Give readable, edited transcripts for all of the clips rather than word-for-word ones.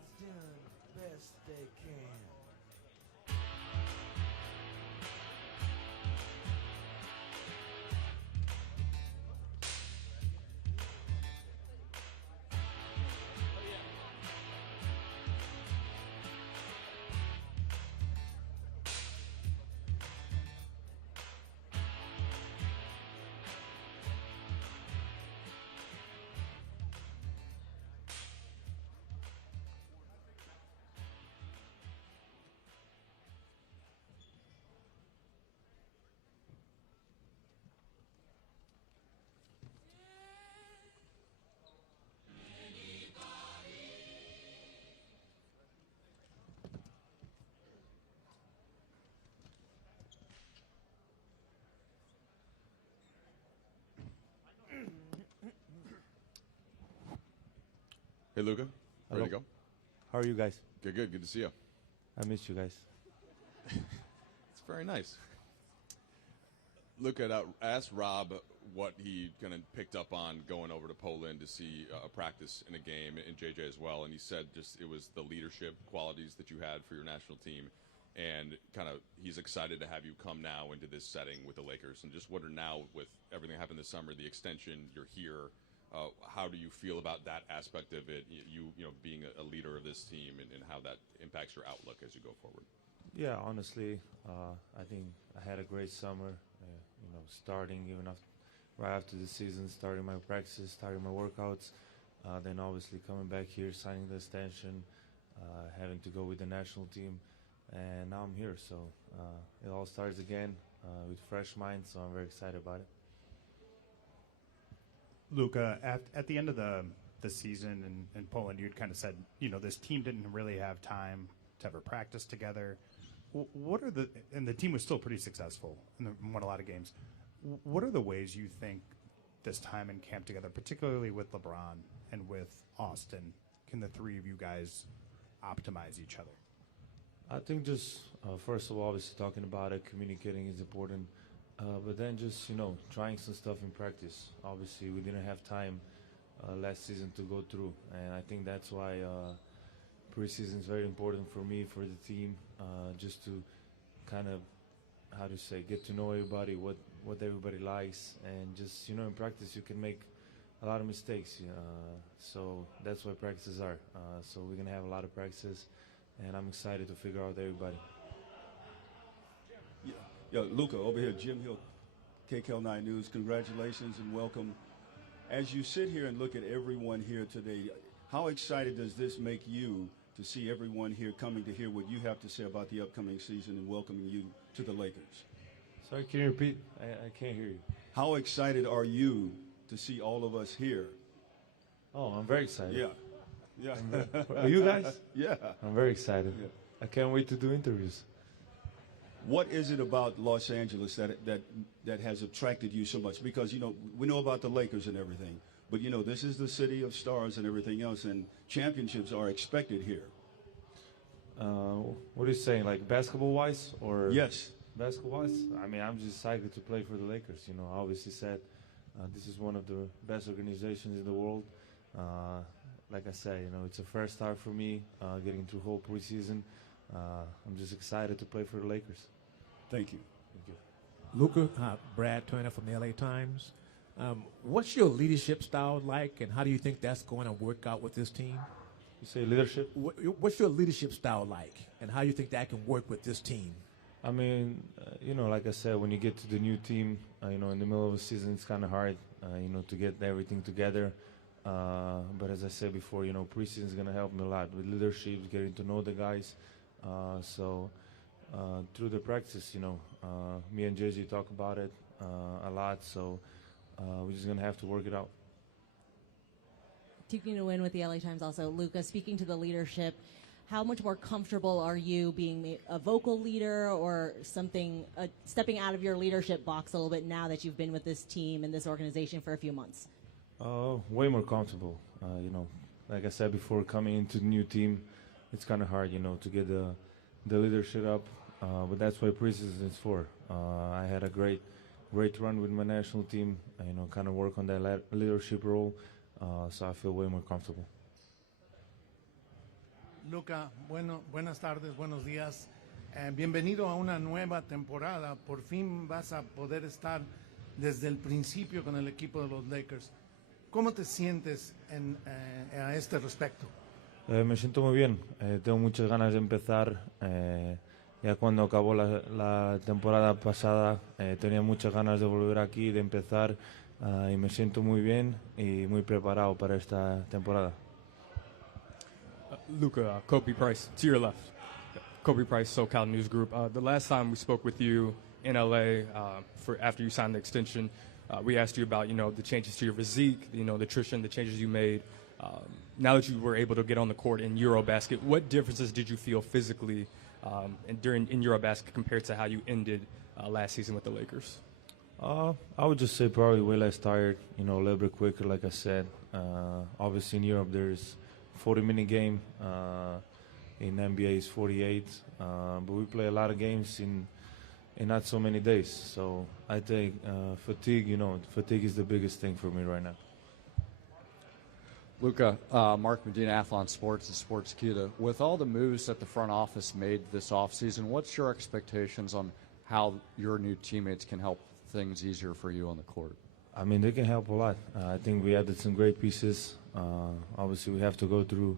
It's done best they can. Hey, Luka. Ready to go? How are you guys? Good, good. Good to see you. I miss you guys. It's very nice. Luka, asked Rob what he kind of picked up on going over to Poland to see a practice in a game, and JJ as well, and he said just it was the leadership qualities that you had for your national team, and kind of he's excited to have you come now into this setting with the Lakers, and just wonder now with everything that happened this summer, the extension, you're here. How do you feel about that aspect of it? You know, being a leader of this team, and how that impacts your outlook as you go forward. Yeah, honestly, I think I had a great summer. Starting even right after the season, starting my practices, starting my workouts, then obviously coming back here, signing the extension, having to go with the national team, and now I'm here. So it all starts again with fresh mind. So I'm very excited about it. Luka, at the end of the season in Poland, you'd kind of said, this team didn't really have time to ever practice together. What are and the team was still pretty successful and won a lot of games. What are the ways you think this time in camp together, particularly with LeBron and with Austin, can the three of you guys optimize each other? I think just, first of all, obviously talking about it, communicating is important. But then just, trying some stuff in practice. Obviously, we didn't have time last season to go through. And I think that's why preseason is very important for me, for the team, just to kind of, get to know everybody, what everybody likes. And just, in practice, you can make a lot of mistakes. So that's what practices are. So we're going to have a lot of practices. And I'm excited to figure out everybody. Yeah, Luka, over here, Jim Hill, KCAL 9 News. Congratulations and welcome. As you sit here and look at everyone here today, how excited does this make you to see everyone here coming to hear what you have to say about the upcoming season and welcoming you to the Lakers? Sorry, can you repeat? I can't hear you. How excited are you to see all of us here? Oh, I'm very excited. Yeah. Are you guys? Yeah. I'm very excited. Yeah. I can't wait to do interviews. What is it about Los Angeles that has attracted you so much? Because, we know about the Lakers and everything, but, this is the city of stars and everything else, and championships are expected here. What are you saying, like basketball-wise? Or yes. Basketball-wise? I mean, I'm just excited to play for the Lakers. I obviously said this is one of the best organizations in the world. Like I said, it's a fresh start for me, getting through whole preseason. I'm just excited to play for the Lakers. Thank you. Thank you. Luka, Brad Turner from the LA Times. What's your leadership style like, and how do you think that's going to work out with this team? You say leadership? What's your leadership style like, and how do you think that can work with this team? I mean, like I said, when you get to the new team, in the middle of the season, it's kind of hard, to get everything together. But as I said before, preseason is going to help me a lot with leadership, getting to know the guys. So through the practice, me and JJ talk about it a lot. So we're just going to have to work it out. Taking a win with the LA Times also. Luka, speaking to the leadership, how much more comfortable are you being a vocal leader or something, stepping out of your leadership box a little bit now that you've been with this team and this organization for a few months? Way more comfortable. Like I said before, coming into the new team, it's kind of hard, to get the leadership up. But that's what preseason is for. I had a great run with my national team. Kind of work on that leadership role. So I feel way more comfortable. Luka, buenas tardes, buenos días. Bienvenido a una nueva temporada. Por fin vas a poder estar desde el principio con el equipo de los Lakers. ¿Cómo te sientes a este respecto? Me siento muy bien. Tengo muchas ganas de empezar. Ya cuando acabó la temporada pasada, tenía muchas ganas de volver aquí, de empezar. Y me siento muy bien y muy preparado para esta temporada. Luka, Kobe Price, to your left. Kobe Price, SoCal News Group. The last time we spoke with you in LA after you signed the extension, we asked you about, the changes to your physique, the nutrition, the changes you made. Now that you were able to get on the court in Eurobasket, what differences did you feel physically in Eurobasket compared to how you ended last season with the Lakers? I would just say probably way less tired, a little bit quicker, like I said. Obviously in Europe there's 40-minute game. In NBA it's 48. But we play a lot of games in not so many days. So I think fatigue, fatigue is the biggest thing for me right now. Luka, Mark Medina, Athlon Sports and Sports Kita. With all the moves that the front office made this offseason, what's your expectations on how your new teammates can help things easier for you on the court? I mean, they can help a lot. I think we added some great pieces. Obviously, we have to go through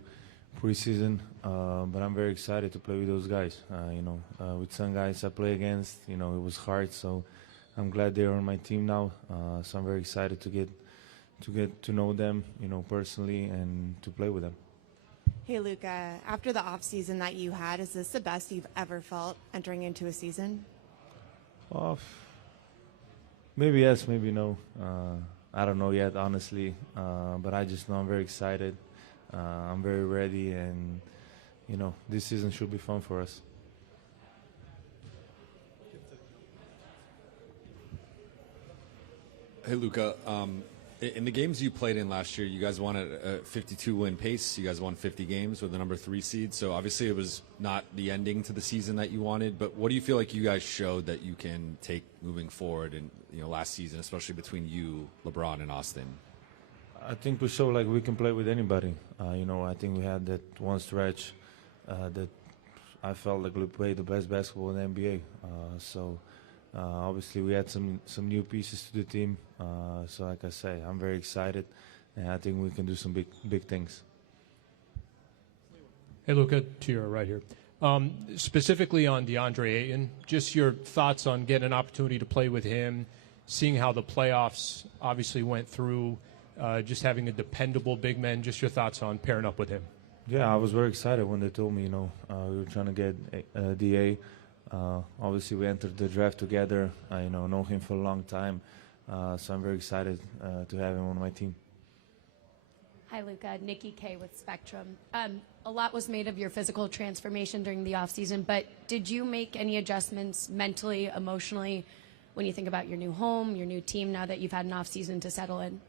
preseason, but I'm very excited to play with those guys. With some guys I play against, it was hard, so I'm glad they're on my team now. So I'm very excited to get to know them, personally, and to play with them. Hey, Luka, after the offseason that you had, is this the best you've ever felt entering into a season? Maybe yes, maybe no. I don't know yet, honestly, but I just know I'm very excited. I'm very ready, and, this season should be fun for us. Hey, Luka, in the games you played in last year, you guys won at a 52-win pace. You guys won 50 games with the number 3 seed. So obviously it was not the ending to the season that you wanted. But what do you feel like you guys showed that you can take moving forward in last season, especially between you, LeBron, and Austin? I think we showed like we can play with anybody. I think we had that one stretch that I felt like we played the best basketball in the NBA. Obviously we had some new pieces to the team. So like I say, I'm very excited, and I think we can do some big things. Hey, Luka, to your right here. Specifically on DeAndre Ayton, just your thoughts on getting an opportunity to play with him, seeing how the playoffs obviously went through, just having a dependable big man, just your thoughts on pairing up with him. Yeah, I was very excited when they told me, we were trying to get DA. Obviously, we entered the draft together. I know him for a long time, so I'm very excited to have him on my team. Hi, Luka. Nikki K with Spectrum. A lot was made of your physical transformation during the offseason, but did you make any adjustments mentally, emotionally, when you think about your new home, your new team, now that you've had an offseason to settle in?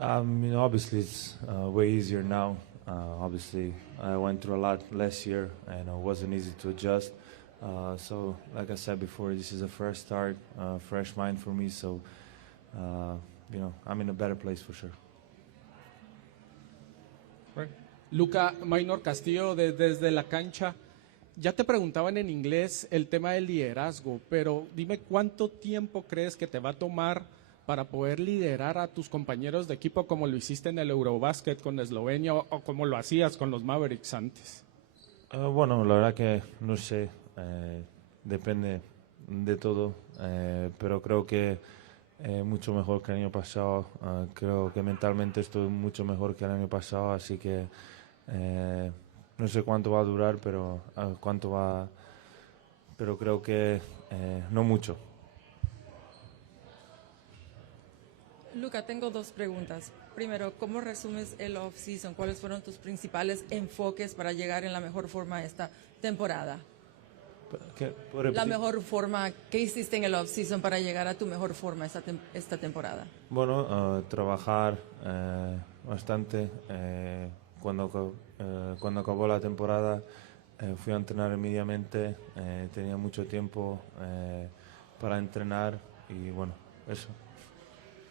Obviously, it's way easier now. Obviously, I went through a lot last year, and it wasn't easy to adjust. So, like I said before, this is a fresh start, fresh mind for me. So, I'm in a better place for sure. Luka, Maynor Castillo desde la cancha. Ya te preguntaban en inglés el tema del liderazgo, pero dime cuánto tiempo crees que te va a tomar para poder liderar a tus compañeros de equipo como lo hiciste en el Eurobasket con Eslovenia o como lo hacías con los Mavericks antes. Bueno, la verdad que no sé, depende de todo, pero creo que mucho mejor que el año pasado. Creo que mentalmente estoy mucho mejor que el año pasado, así que no sé cuánto va a durar, pero creo que no mucho. Luka, tengo dos preguntas. Primero, ¿cómo resumes el off-season? ¿Cuáles fueron tus principales enfoques para llegar en la mejor forma a esta temporada? La mejor forma, ¿qué hiciste en el off-season para llegar a tu mejor forma esta temporada? Bueno, trabajar bastante. Cuando acabó la temporada fui a entrenar inmediatamente. Tenía mucho tiempo para entrenar y bueno, eso.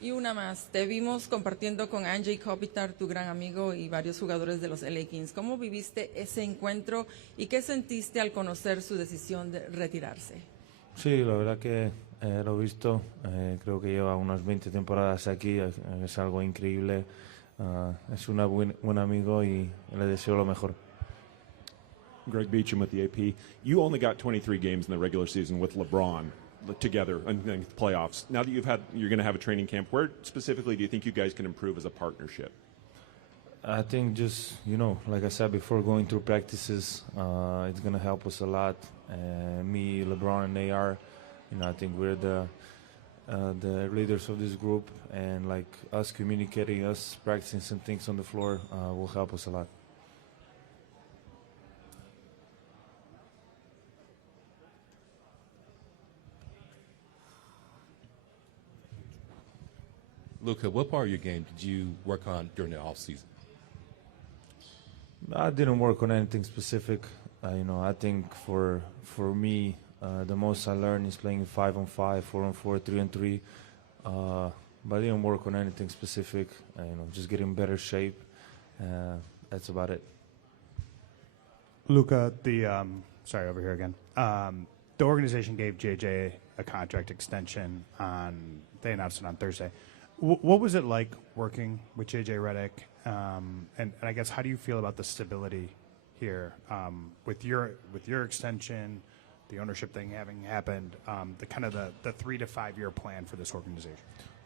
Y una más, te vimos compartiendo con Anjay Kopitar, tu gran amigo, y varios jugadores de los LA Kings. ¿Cómo viviste ese encuentro y qué sentiste al conocer su decisión de retirarse? Sí, la verdad que lo he visto. Creo que lleva unas 20 temporadas aquí. Es algo increíble. Es un buen amigo y le deseo lo mejor. Greg Beecham with the AP. You only got 23 games in the regular season with LeBron together in the playoffs. Now that you're going to have a training camp, where specifically do you think you guys can improve as a partnership? I think just, like I said before, going through practices, it's going to help us a lot. Me, LeBron, and AR, I think we're the leaders of this group, and like us communicating, us practicing some things on the floor will help us a lot. Luka, what part of your game did you work on during the off season? I didn't work on anything specific. I think for me, the most I learned is playing 5-on-5, 4-on-4, 3-on-3. But I didn't work on anything specific. Just getting better shape. That's about it. Luka, sorry, over here again. The organization gave JJ a contract extension they announced it on Thursday. What was it like working with JJ Redick? And I guess, how do you feel about the stability here with your extension, the ownership thing having happened, the 3 to 5 year plan for this organization?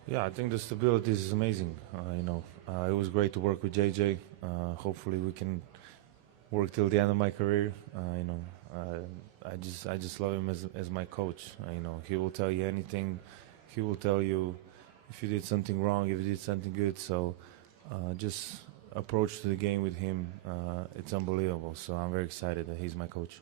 Yeah, I think the stability is amazing. It was great to work with JJ. Hopefully, we can work till the end of my career. I just love him as my coach. He will tell you anything. He will tell you if you did something wrong, if you did something good. So just approach to the game with him, it's unbelievable. So I'm very excited that he's my coach.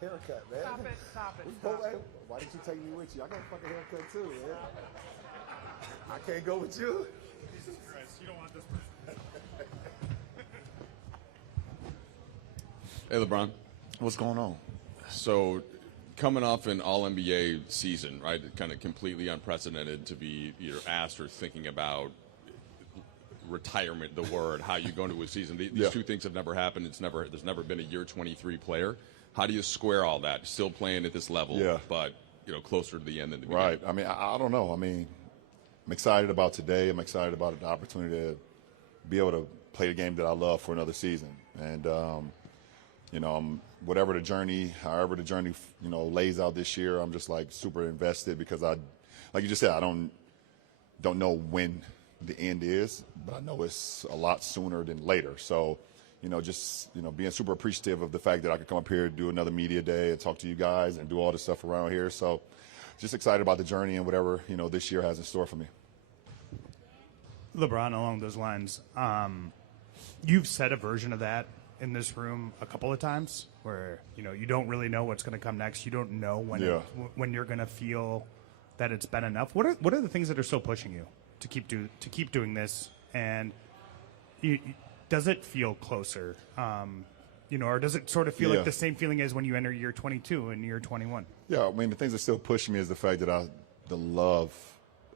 Haircut, man. Stop it. Why didn't you take me with you? I got a fucking haircut too, man. I can't go with you. Jesus Christ, you don't want this person. Hey, LeBron. What's going on? So, coming off an All-NBA season, right, kind of completely unprecedented to be either asked or thinking about retirement, the word, how you go into a season. These two things have never happened. There's never been a year 23 player. How do you square all that? Still playing at this level, but closer to the end than the beginning. Right. I mean, I don't know. I mean, I'm excited about today. I'm excited about the opportunity to be able to play the game that I love for another season. And whatever the journey, however the journey, lays out this year, I'm just like super invested because like you just said, I don't know when the end is, but I know it's a lot sooner than later. So. Being super appreciative of the fact that I could come up here, do another media day and talk to you guys and do all this stuff around here. So just excited about the journey and whatever, this year has in store for me. LeBron, along those lines, you've said a version of that in this room a couple of times where, you don't really know what's going to come next. You don't know when you're going to feel that it's been enough. What are the things that are still pushing you to keep doing this? And does it feel closer? Or does it sort of feel like the same feeling as when you enter year 22 and year 21? Yeah, I mean, the things that still push me is the fact that the love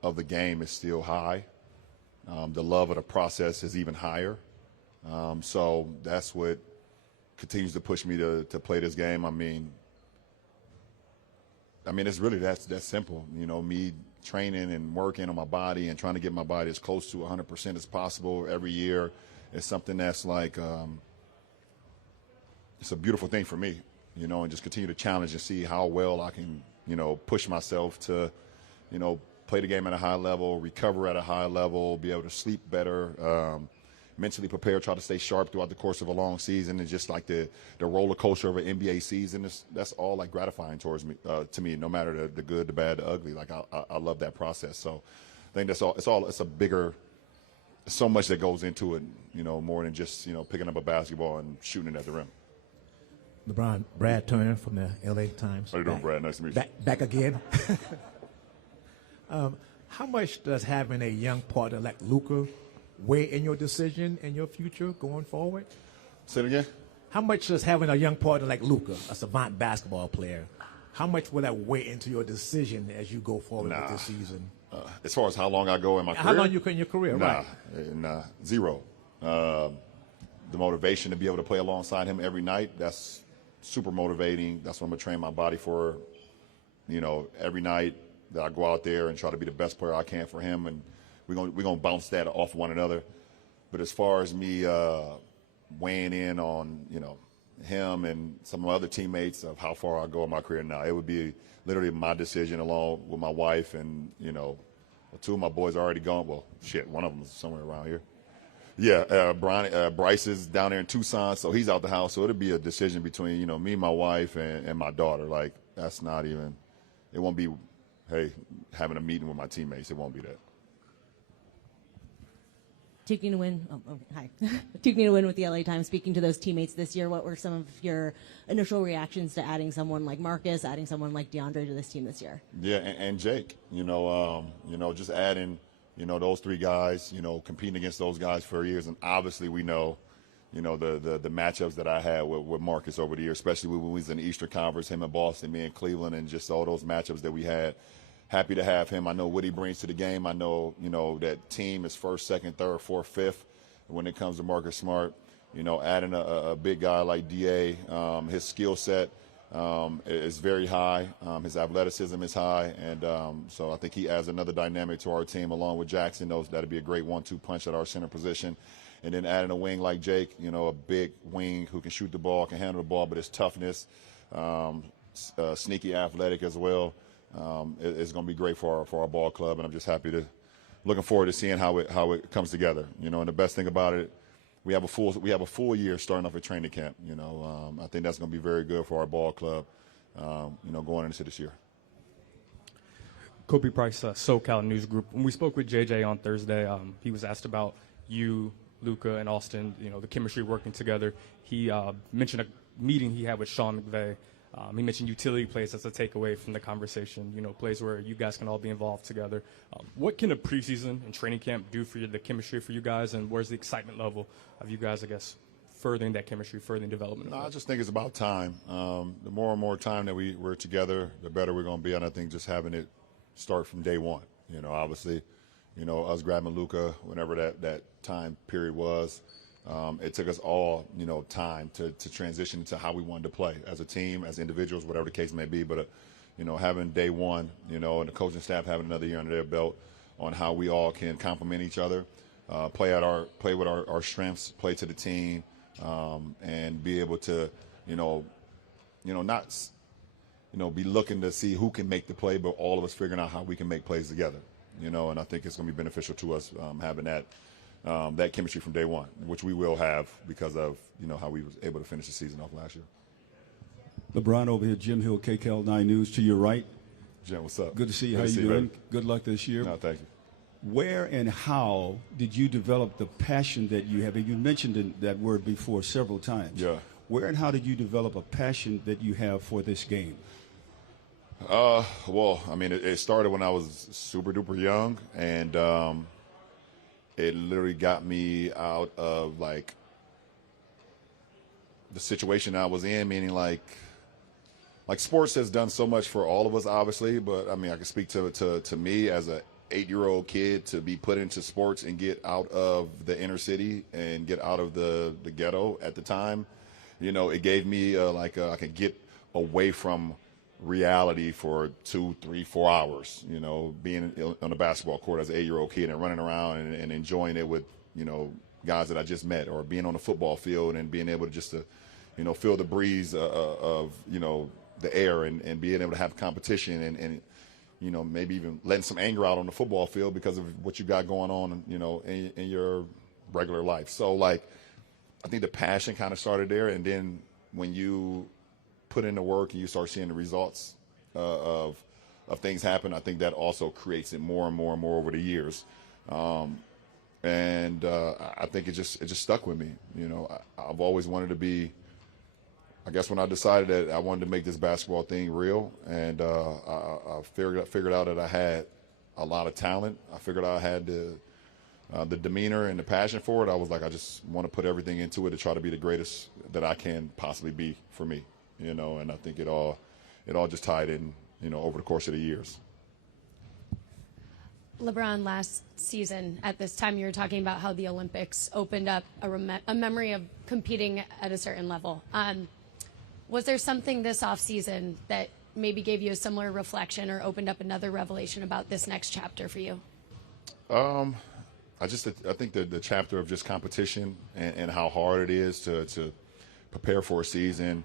of the game is still high. The love of the process is even higher. So that's what continues to push me to play this game. I mean, it's really that simple. Me training and working on my body and trying to get my body as close to 100% as possible every year is something that's like it's a beautiful thing for me, and just continue to challenge and see how well I can, push myself to, play the game at a high level, recover at a high level, be able to sleep better, mentally prepare, try to stay sharp throughout the course of a long season, and just like the roller coaster of an NBA season, that's all like gratifying towards me, to me, no matter the good, the bad, the ugly. Like I love that process. So I think it's a bigger, so much that goes into it, more than just, picking up a basketball and shooting it at the rim. LeBron, Brad Turner from the LA Times. How you doing, Brad? Nice to meet you. Back again. How much does having a young partner like Luka weigh in your decision and your future going forward? Say it again. How much does having a young partner like Luka, a savant basketball player, how much will that weigh into your decision as you go forward with this season? As far as how long I go in my career? How long you in your career, right? Zero. The motivation to be able to play alongside him every night, that's super motivating. That's what I'm going to train my body for, every night that I go out there and try to be the best player I can for him. And we're going to bounce that off one another. But as far as me weighing in on, him and some of my other teammates of how far I go in my career now, it would be literally my decision along with my wife and, two of my boys are already gone. Well, shit, one of them is somewhere around here. Yeah, Bryce is down there in Tucson, so he's out the house. So it'll be a decision between, me, my wife, and my daughter. Like, that's not even – it won't be, hey, having a meeting with my teammates. It won't be that. Taking a win. Hi. Taking a win with the LA Times. Speaking to those teammates this year, what were some of your initial reactions to adding someone like Marcus, adding someone like DeAndre to this team this year? Yeah, and Jake. Just adding – those three guys, competing against those guys for years. And obviously we know, the matchups that I had with Marcus over the years, especially when we was in the Eastern Conference, him in Boston, me in Cleveland, and just all those matchups that we had. Happy to have him. I know what he brings to the game. I know, that team is first, second, third, fourth, fifth when it comes to Marcus Smart. Adding a big guy like D.A., his skill set is very high. His athleticism is high, and so I think he adds another dynamic to our team along with Jackson. That'd be a great 1-2 punch at our center position. And then adding a wing like Jake, a big wing who can shoot the ball, can handle the ball, but his toughness, sneaky athletic as well, is going to be great for our ball club. And I'm just looking forward to seeing how it comes together. And the best thing about it, we have a full year starting off at training camp. I think that's going to be very good for our ball club. Going into this year. Kobe Price, SoCal News Group. When we spoke with JJ on Thursday, he was asked about you, Luka, and Austin. The chemistry working together. He mentioned a meeting he had with Sean McVay. He mentioned utility plays as a takeaway from the conversation, plays where you guys can all be involved together. What can a preseason and training camp do for the chemistry for you guys, and where's the excitement level of you guys, I guess, furthering that chemistry, furthering development? No, I just think it's about time. The more and more time that we're together, the better we're going to be. And I think just having it start from day one. Obviously, us grabbing Luka whenever that time period was, it took us all, time to transition into how we wanted to play as a team, as individuals, whatever the case may be. But, having day one, and the coaching staff having another year under their belt on how we all can complement each other, play with our strengths, play to the team, and be able to, not, be looking to see who can make the play, but all of us figuring out how we can make plays together, and I think it's going to be beneficial to us having that chemistry from day one, which we will have because of, how we was able to finish the season off last year. LeBron over here, Jim Hill, KCAL9 News to your right. Jim, what's up? Good to see you. How you doing? Good luck this year. No, thank you. Where and how did you develop the passion that you have? And you mentioned that word before several times. Yeah. Where and how did you develop a passion that you have for this game? Well, it started when I was super duper young, and it literally got me out of the situation I was in, meaning like sports has done so much for all of us, obviously, but I mean, I can speak to me as a 8-year-old kid to be put into sports and get out of the inner city and get out of the ghetto at the time. You know, it gave me I could get away from reality for 2, 3, 4 hours, you know, being on a basketball court as an 8-year-old kid and running around and enjoying it with, you know, guys that I just met, or being on the football field and being able to just to, you know, feel the breeze of, you know, the air and being able to have competition and, you know, maybe even letting some anger out on the football field because of what you got going on, you know, in your regular life. So, like, I think the passion kind of started there. And then when you put in the work and you start seeing the results of things happen, I think that also creates it more and more and more over the years. I think it just stuck with me. You know, I've always wanted to be, I guess when I decided that I wanted to make this basketball thing real, and I figured out that I had a lot of talent. I figured out I had the demeanor and the passion for it. I was like, I just want to put everything into it to try to be the greatest that I can possibly be for me, you know. And I think it all just tied in, you know, over the course of the years. LeBron, last season at this time, you were talking about how the Olympics opened up a memory of competing at a certain level. Was there something this offseason that maybe gave you a similar reflection or opened up another revelation about this next chapter for you? I think the chapter of just competition and how hard it is to prepare for a season.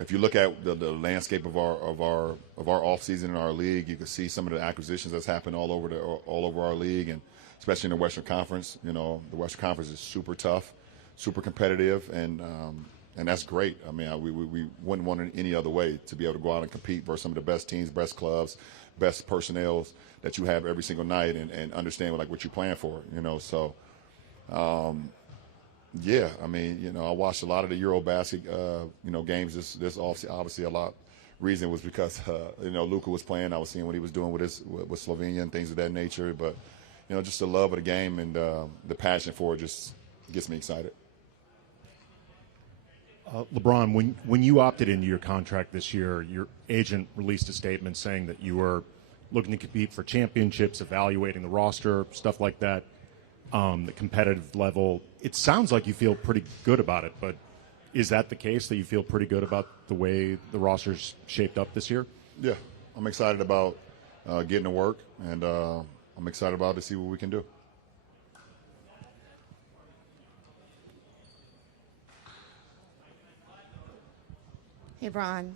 If you look at the landscape of our off season in our league, you can see some of the acquisitions that's happened all over our league, and especially in the Western Conference. You know, the Western Conference is super tough, super competitive, and that's great. I mean, we wouldn't want it any other way to be able to go out and compete versus some of the best teams, best clubs, best personnel that you have every single night, and understand like what you're playing for. You know, so. Yeah, I mean, you know, I watched a lot of the Eurobasket, you know, games this off. Obviously, a lot reason was because you know, Luka was playing. I was seeing what he was doing with Slovenia and things of that nature. But you know, just the love of the game and the passion for it just gets me excited. LeBron, when you opted into your contract this year, your agent released a statement saying that you were looking to compete for championships, evaluating the roster, stuff like that. The competitive level, it sounds like you feel pretty good about it, but is that the case, that you feel pretty good about the way the roster's shaped up this year? Yeah, I'm excited about getting to work, and I'm excited about to see what we can do. Hey, Ron.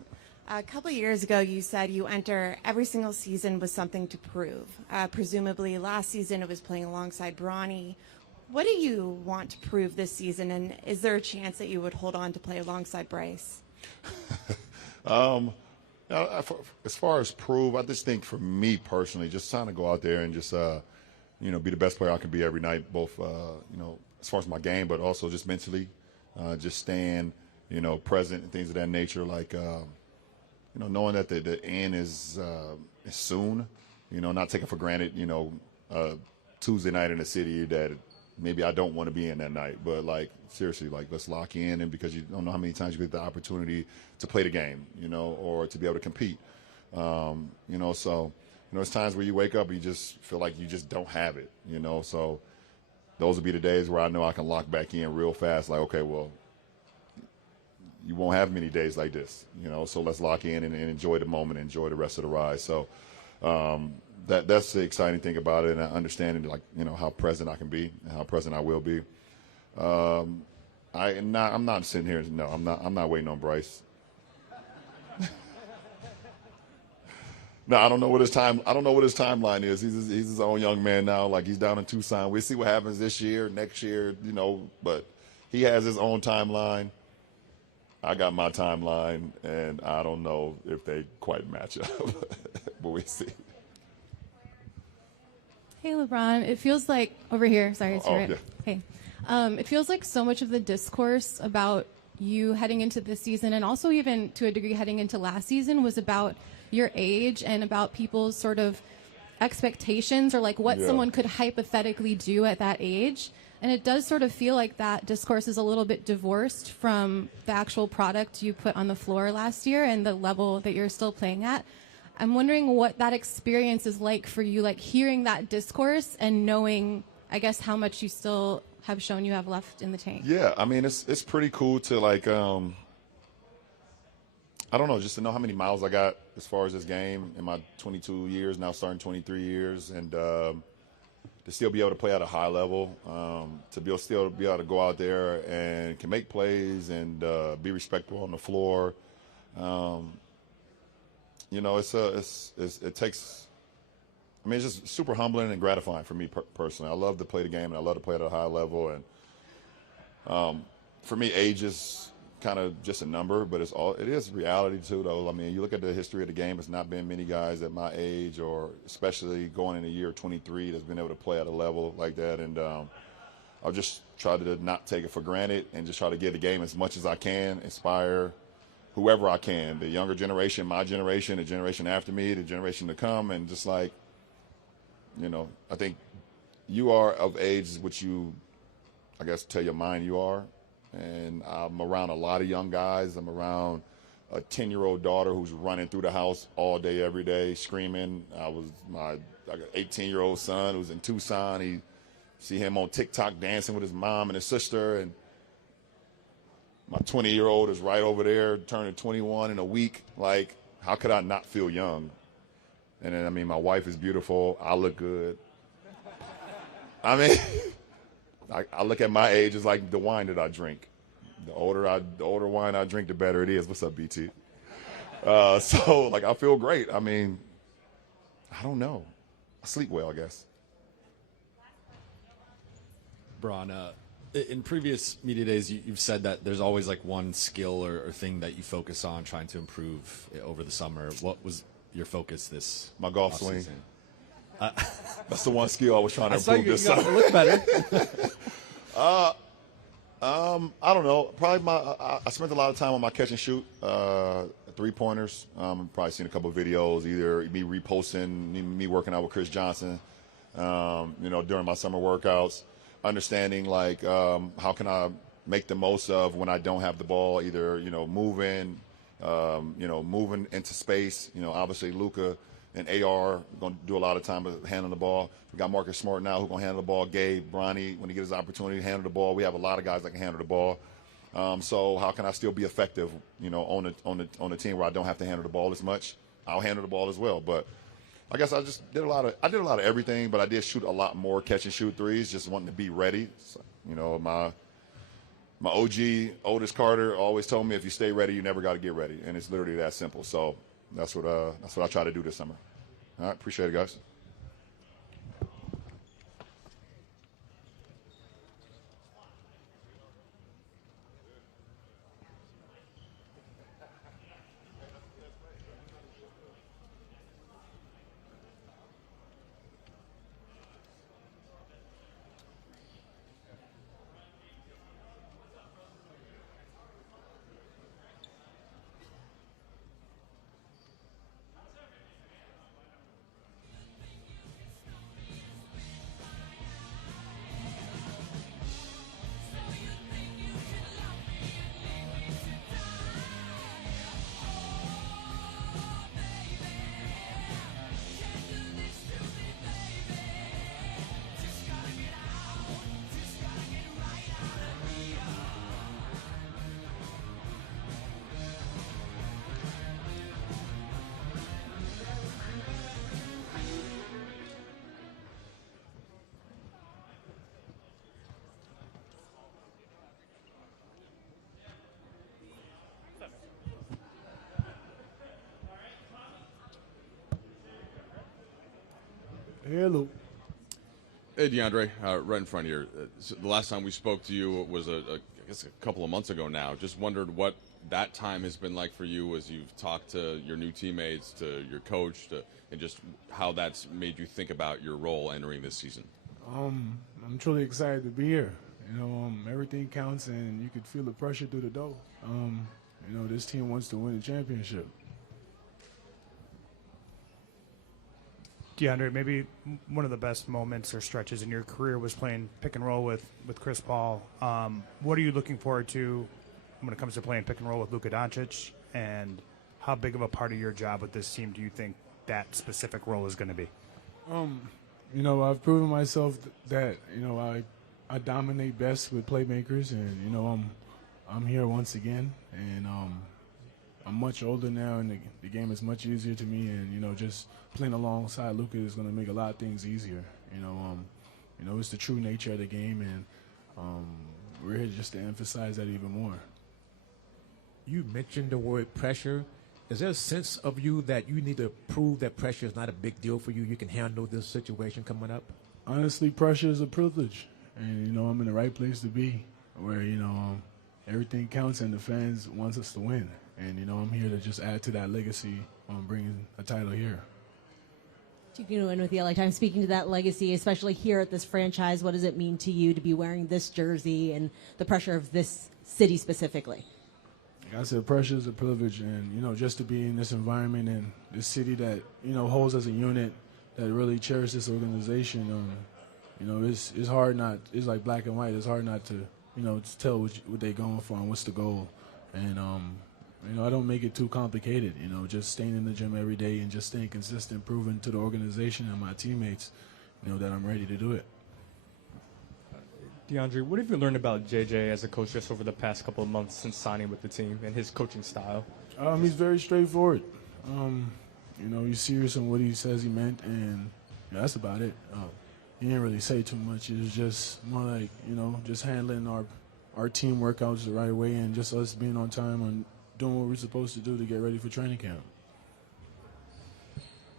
A couple of years ago, you said you enter every single season with something to prove. Presumably, last season it was playing alongside Bronny. What do you want to prove this season, and is there a chance that you would hold on to play alongside Bryce? As far as prove, I just think for me personally, just trying to go out there and just you know, be the best player I can be every night, both you know, as far as my game, but also just mentally, just staying, you know, present and things of that nature, like. You know, knowing that the end is soon, you know, not taking for granted, you know, Tuesday night in the city that maybe I don't want to be in that night. But, like, seriously, like, let's lock in, and because you don't know how many times you get the opportunity to play the game, you know, or to be able to compete. You know, so, you know, it's times where you wake up and you just feel like you just don't have it, you know. So those will be the days where I know I can lock back in real fast, like, okay, well, you won't have many days like this, you know, so let's lock in and enjoy the moment, enjoy the rest of the ride. So that's the exciting thing about it, and understanding, like, you know, how present I can be and how present I will be. I'm not sitting here. No, I'm not waiting on Bryce. No, I don't know what his timeline is. He's his own young man now. Like, he's down in Tucson. We'll see what happens this year, next year, you know, but he has his own timeline. I got my timeline, and I don't know if they quite match up, but we'll see. Hey, LeBron. It feels like over here. Sorry, it's right. Yeah. Hey, it feels like so much of the discourse about you heading into this season, and also even to a degree heading into last season, was about your age and about people's sort of expectations, or like what someone could hypothetically do at that age. And it does sort of feel like that discourse is a little bit divorced from the actual product you put on the floor last year and the level that you're still playing at. I'm wondering what that experience is like for you, like hearing that discourse and knowing, I guess, how much you still have shown you have left in the tank. Yeah, I mean, it's pretty cool to, like, I don't know, just to know how many miles I got as far as this game in my 22 years, now starting 23 years, and to still be able to play at a high level, to still be able to go out there and can make plays and be respectful on the floor. You know, it takes. I mean, it's just super humbling and gratifying for me personally. I love to play the game and I love to play at a high level. And for me, age is kind of just a number, but it is reality too, though. I mean, you look at the history of the game. It's not been many guys at my age, or especially going in the year 23, that's been able to play at a level like that. And I'll just try to not take it for granted and just try to give the game as much as I can, inspire whoever I can, the younger generation, my generation, the generation after me, the generation to come, and just like, you know, I think you are of age which you, I guess, tell your mind you are. And I'm around a lot of young guys. I'm around a 10-year-old daughter who's running through the house all day, every day, screaming. I got an 18-year-old son who's in Tucson. See him on TikTok dancing with his mom and his sister, and my 20-year-old is right over there turning 21 in a week. Like, how could I not feel young? And then, I mean, my wife is beautiful. I look good. I mean, I look at my age as like the wine that I drink. The older wine I drink, the better it is. What's up, BT? So, like, I feel great. I mean, I don't know. I sleep well, I guess. Bron, in previous media days, you've said that there's always like one skill or thing that you focus on trying to improve over the summer. What was your focus this? My golf swing. That's the one skill I was trying to improve this summer. summer. Look better. I don't know. Probably I spent a lot of time on my catch and shoot, 3-pointers. Probably seen a couple of videos, either me reposting, me working out with Chris Johnson, you know, during my summer workouts. Understanding, like, how can I make the most of when I don't have the ball, either, you know, moving into space. You know, obviously Luka and AR going to do a lot of time handling the ball. We got Marcus Smart now who's going to handle the ball. Gabe, Bronny, when he gets his opportunity to handle the ball. We have a lot of guys that can handle the ball. So how can I still be effective, you know, on the team where I don't have to handle the ball as much? I'll handle the ball as well, but I guess I did a lot of everything, but I did shoot a lot more catch and shoot threes, just wanting to be ready. So, you know, my OG, Otis Carter, always told me if you stay ready, you never got to get ready, and it's literally that simple. So that's what I try to do this summer. All right, appreciate it, guys. Hello. Hey, DeAndre, right in front of you. So the last time we spoke to you was, I guess, a couple of months ago now. Just wondered what that time has been like for you as you've talked to your new teammates, to your coach, and just how that's made you think about your role entering this season. I'm truly excited to be here. You know, everything counts, and you could feel the pressure through the door. You know, this team wants to win the championship. DeAndre, maybe one of the best moments or stretches in your career was playing pick and roll with Chris Paul. What are you looking forward to when it comes to playing pick and roll with Luka Dončić? And how big of a part of your job with this team do you think that specific role is going to be? I've proven myself that, I dominate best with playmakers, and, I'm here once again, and I'm much older now, and the game is much easier to me, and, just playing alongside Luka is going to make a lot of things easier. It's the true nature of the game, and we're here just to emphasize that even more. You mentioned the word pressure. Is there a sense of you that you need to prove that pressure is not a big deal for you? You can handle this situation coming up? Honestly, pressure is a privilege, and, I'm in the right place to be where, everything counts and the fans want us to win. And, I'm here to just add to that legacy on bringing a title here. Speaking to win with the LA Times, speaking to that legacy, especially here at this franchise, what does it mean to you to be wearing this jersey and the pressure of this city specifically? Like I said, pressure is a privilege, and, just to be in this environment and this city that, holds as a unit, that really cherishes this organization, it's hard not, it's like black and white, it's hard not to, to tell what they're going for and what's the goal. And, I don't make it too complicated, just staying in the gym every day and just staying consistent, proving to the organization and my teammates, that I'm ready to do it. DeAndre, what have you learned about JJ as a coach just over the past couple of months since signing with the team and his coaching style? He's very straightforward. He's serious on what he says he meant, and that's about it. He didn't really say too much. It was just more like, just handling our team workouts the right way and just us being on time and doing what we're supposed to do to get ready for training camp.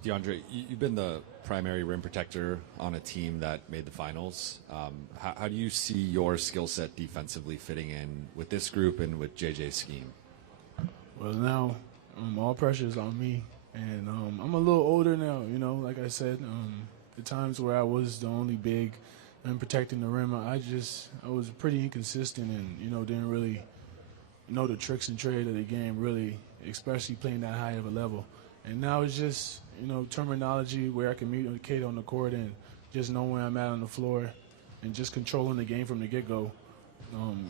DeAndre, you've been the primary rim protector on a team that made the finals. How do you see your skill set defensively fitting in with this group and with JJ's scheme? Well, now all pressure is on me, and I'm a little older now. Like I said, the times where I was the only big and protecting the rim, I was pretty inconsistent and didn't really know the tricks and trade of the game, really, especially playing that high of a level. And now it's just, terminology where I can communicate on the court and just know where I'm at on the floor and just controlling the game from the get-go.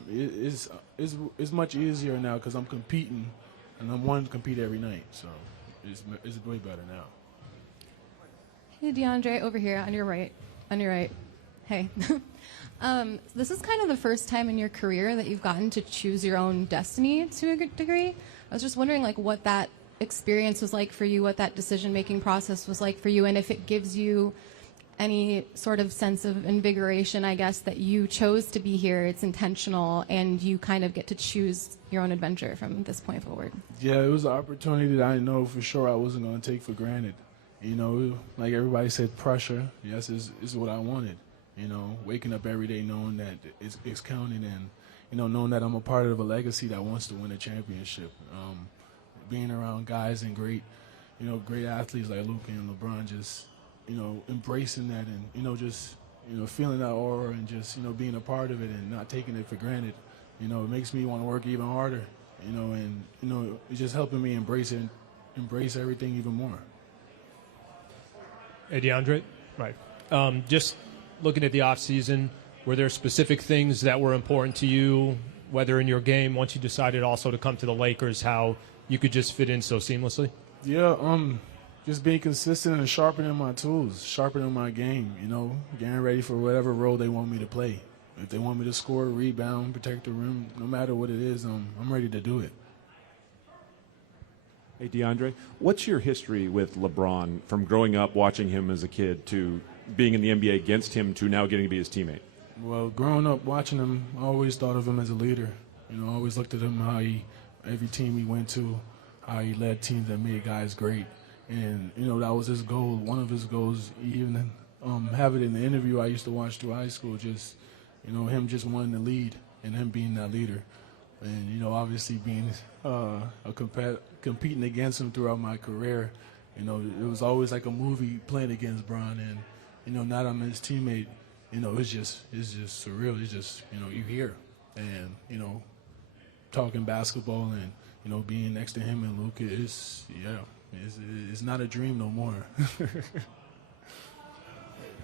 It's much easier now because I'm competing, and I'm wanting to compete every night. So it's way better now. Hey, DeAndre, over here on your right. Hey. This is kind of the first time in your career that you've gotten to choose your own destiny to a good degree. I was just wondering, what that experience was like for you, what that decision-making process was like for you, and if it gives you any sort of sense of invigoration, I guess, that you chose to be here, it's intentional, and you kind of get to choose your own adventure from this point forward. Yeah, it was an opportunity that I know for sure I wasn't going to take for granted. Like everybody said, pressure, yes, is what I wanted. Waking up every day knowing that it's counting and, knowing that I'm a part of a legacy that wants to win a championship. Being around guys and great athletes like Luka and LeBron, just, embracing that and, just, feeling that aura and just, being a part of it and not taking it for granted, it makes me want to work even harder, and, it's just helping me embrace everything even more. Hey, DeAndre. Right. Just looking at the offseason, were there specific things that were important to you, whether in your game, once you decided also to come to the Lakers, how you could just fit in so seamlessly? Yeah, just being consistent and sharpening my tools, sharpening my game, getting ready for whatever role they want me to play. If they want me to score, rebound, protect the rim, no matter what it is, I'm ready to do it. Hey, DeAndre, what's your history with LeBron from growing up watching him as a kid to being in the NBA against him to now getting to be his teammate? Well, growing up watching him, I always thought of him as a leader. I always looked at him how every team he went to, how he led teams that made guys great. And, that was his goal, one of his goals. Even have it in the interview I used to watch through high school, just, him just wanting to lead and him being that leader. And, obviously being competing against him throughout my career, it was always like a movie playing against Bron. And, now that I'm his teammate, it's just surreal. It's just, you're here and, talking basketball and, being next to him and Luka, it's not a dream no more.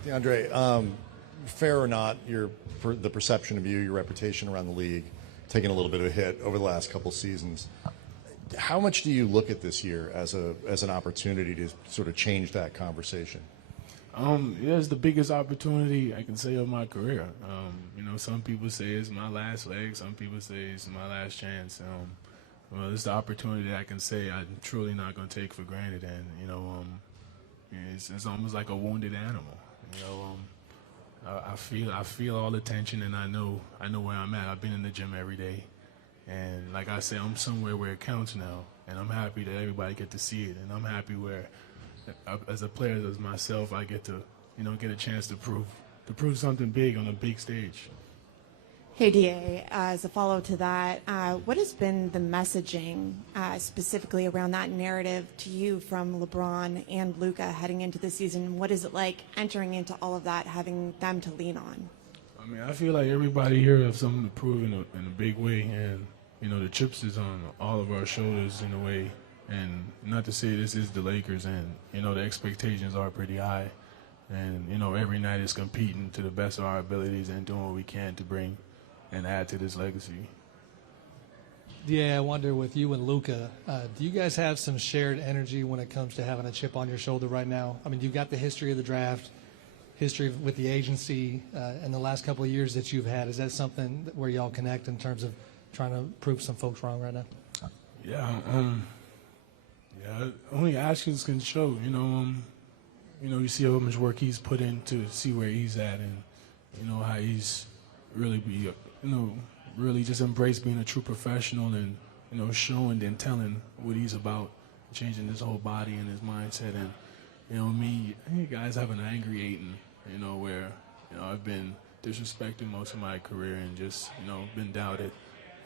DeAndre, fair or not, the perception of you, your reputation around the league, taking a little bit of a hit over the last couple seasons. How much do you look at this year as an opportunity to sort of change that conversation? Yeah, it's the biggest opportunity I can say of my career. Some people say it's my last leg. Some people say it's my last chance. Well, it's the opportunity that I can say I'm truly not going to take for granted. And, it's almost like a wounded animal. I feel all the tension, and I know where I'm at. I've been in the gym every day. And like I say, I'm somewhere where it counts now. And I'm happy that everybody get to see it. And I'm happy where, as a player, as myself, I get to, get a chance to prove something big on a big stage. Hey, DA, as a follow-up to that, what has been the messaging specifically around that narrative to you from LeBron and Luka heading into the season? What is it like entering into all of that, having them to lean on? I mean, I feel like everybody here has something to prove in a big way, and, the chips is on all of our shoulders in a way. And not to say this is the Lakers, and, the expectations are pretty high. And, every night is competing to the best of our abilities and doing what we can to bring and add to this legacy. Yeah, I wonder with you and Luka, do you guys have some shared energy when it comes to having a chip on your shoulder right now? I mean, you've got the history of the draft, history with the agency, and the last couple of years that you've had. Is that something where y'all connect in terms of trying to prove some folks wrong right now? Yeah, only actions can show. You see how much work he's put in to see where he's at, and how he's really really just embraced being a true professional, and showing and telling what he's about, changing his whole body and his mindset. And me, you guys have an angry Ayton, where I've been disrespected most of my career and just been doubted.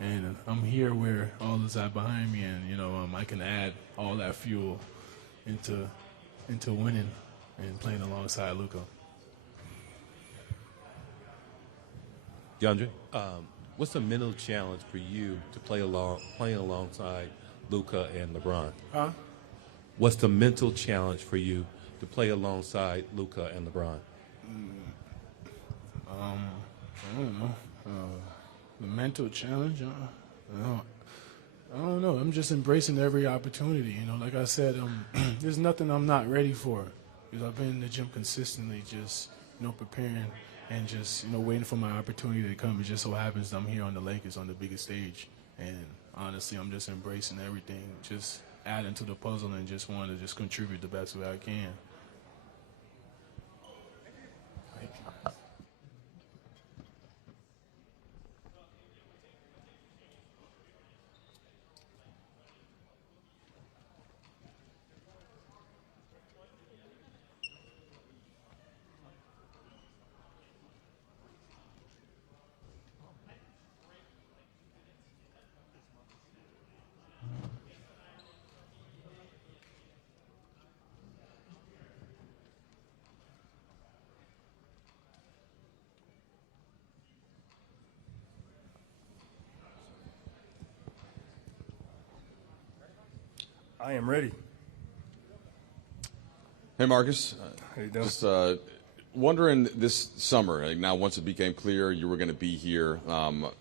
And I'm here where all is that behind me, and I can add all that fuel into winning and playing alongside Luka. DeAndre, what's the mental challenge for you to playing alongside Luka and LeBron? Huh? What's the mental challenge for you to play alongside Luka and LeBron? I don't know. The mental challenge? I don't know. I'm just embracing every opportunity. Like I said, there's nothing I'm not ready for, because I've been in the gym consistently, just preparing and just waiting for my opportunity to come. It just so happens that I'm here on the Lakers on the biggest stage, and honestly, I'm just embracing everything, just adding to the puzzle, and just want to just contribute the best way I can. I am ready. Hey, Marcus. How you doing? Just wondering this summer, like now once it became clear you were going to be here,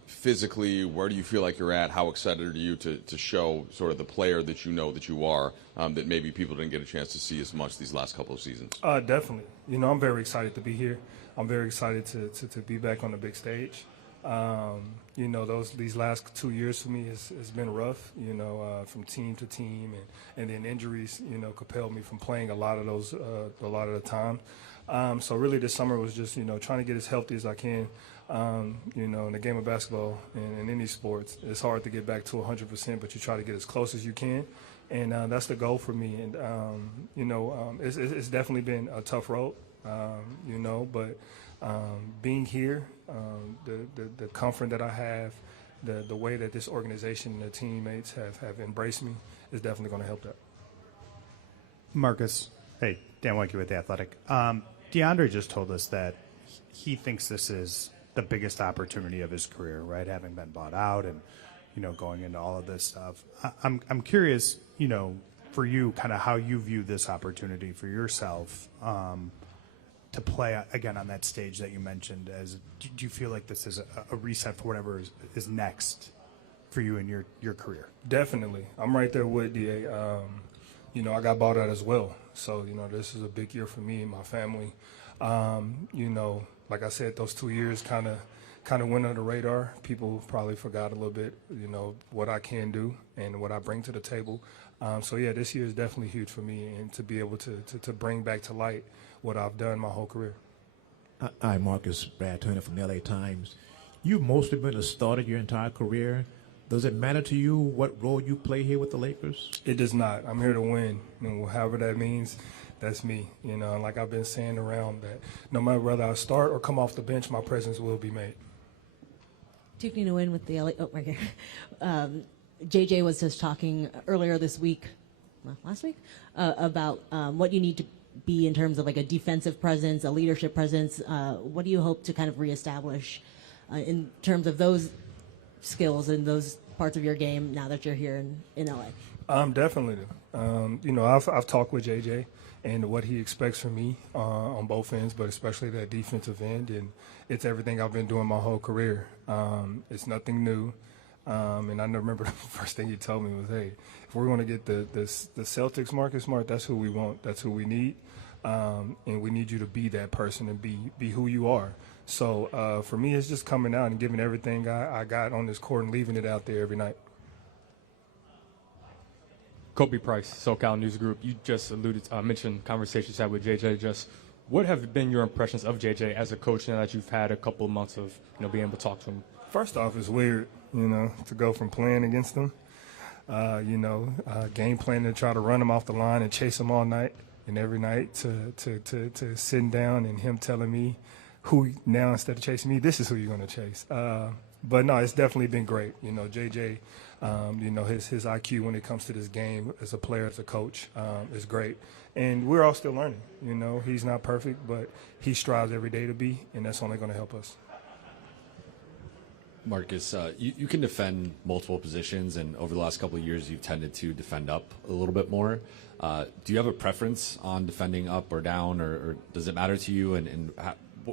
physically, where do you feel like you're at? How excited are you to show sort of the player that you know that you are, that maybe people didn't get a chance to see as much these last couple of seasons? Definitely. I'm very excited to be here. I'm very excited to be back on the big stage. These last 2 years for me has been rough, from team to team, and then injuries, compelled me from playing a lot of the time. So really this summer was just, trying to get as healthy as I can. In the game of basketball and in any sports, it's hard to get back to 100%, but you try to get as close as you can. And that's the goal for me. And, it's definitely been a tough road, but being here, the comfort that I have, the way that this organization and the teammates have embraced me is definitely going to help that. Marcus, hey, Dan Weinke with The Athletic. DeAndre just told us that he thinks this is the biggest opportunity of his career, right? Having been bought out and, going into all of this stuff. I'm curious, for you, kind of how you view this opportunity for yourself, to play again on that stage that you mentioned? Do you feel like this is a reset for whatever is next for you in your career? Definitely. I'm right there with DA. I got bought out as well. So, this is a big year for me and my family. Like I said, those 2 years kind of went under the radar. People probably forgot a little bit, what I can do and what I bring to the table. This year is definitely huge for me, and to be able to bring back to light what I've done my whole career. Hi, Marcus. Brad Turner from LA Times. You've mostly been a starter your entire career. Does it matter to you what role you play here with the Lakers? It does not. I'm here to win. However that means, that's me. Like I've been saying around, that no matter whether I start or come off the bench, my presence will be made. Tuking to win with the LA. Oh, right here. JJ was just talking earlier this week, last week, about what you need to be in terms of like a defensive presence, a leadership presence. What do you hope to kind of reestablish in terms of those skills and those parts of your game now that you're here in LA? Definitely. I've talked with JJ and what he expects from me on both ends, but especially that defensive end, and it's everything I've been doing my whole career. It's nothing new. And I remember the first thing he told me was, hey, if we're going to get the Celtics, Marcus Smart, that's who we want. That's who we need. And we need you to be that person and be who you are. So for me, it's just coming out and giving everything I got on this court and leaving it out there every night. Kobe Price, SoCal News Group. You just mentioned conversations you had with JJ. Just what have been your impressions of JJ as a coach now that you've had a couple of months of being able to talk to him? First off, it's weird, to go from playing against him, game planning to try to run him off the line and chase him all night and every night to sitting down and him telling me who now, instead of chasing me, this is who you're going to chase. But no, it's definitely been great. JJ, his IQ when it comes to this game as a player, as a coach, is great. And we're all still learning. He's not perfect, but he strives every day to be, and that's only going to help us. Marcus, you can defend multiple positions, and over the last couple of years, you've tended to defend up a little bit more. Do you have a preference on defending up or down, or does it matter to you? And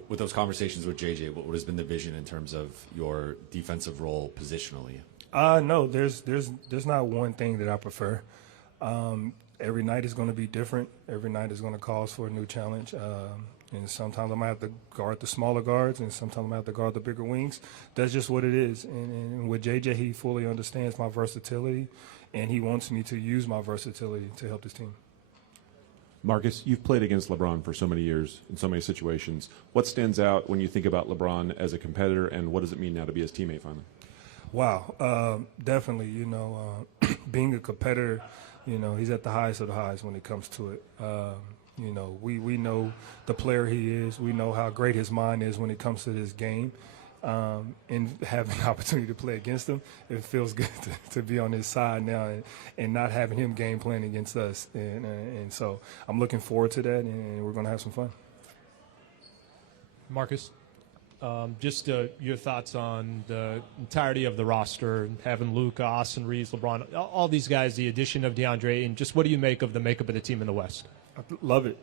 with those conversations with JJ, what has been the vision in terms of your defensive role positionally? No, there's not one thing that I prefer. Every night is going to be different. Every night is going to cause for a new challenge. And sometimes I might have to guard the smaller guards, and sometimes I might have to guard the bigger wings. That's just what it is. And with JJ, he fully understands my versatility, and he wants me to use my versatility to help this team. Marcus, you've played against LeBron for so many years in so many situations. What stands out when you think about LeBron as a competitor, and what does it mean now to be his teammate finally? Wow, definitely. Being a competitor, he's at the highest of the highs when it comes to it. We know the player he is. We know how great his mind is when it comes to this game. And having the opportunity to play against him, it feels good to be on his side now and not having him game plan against us. And so I'm looking forward to that, and we're going to have some fun. Marcus, just your thoughts on the entirety of the roster, having Luka, Austin Reaves, LeBron, all these guys, the addition of DeAndre Ayton. Just what do you make of the makeup of the team in the West? I love it.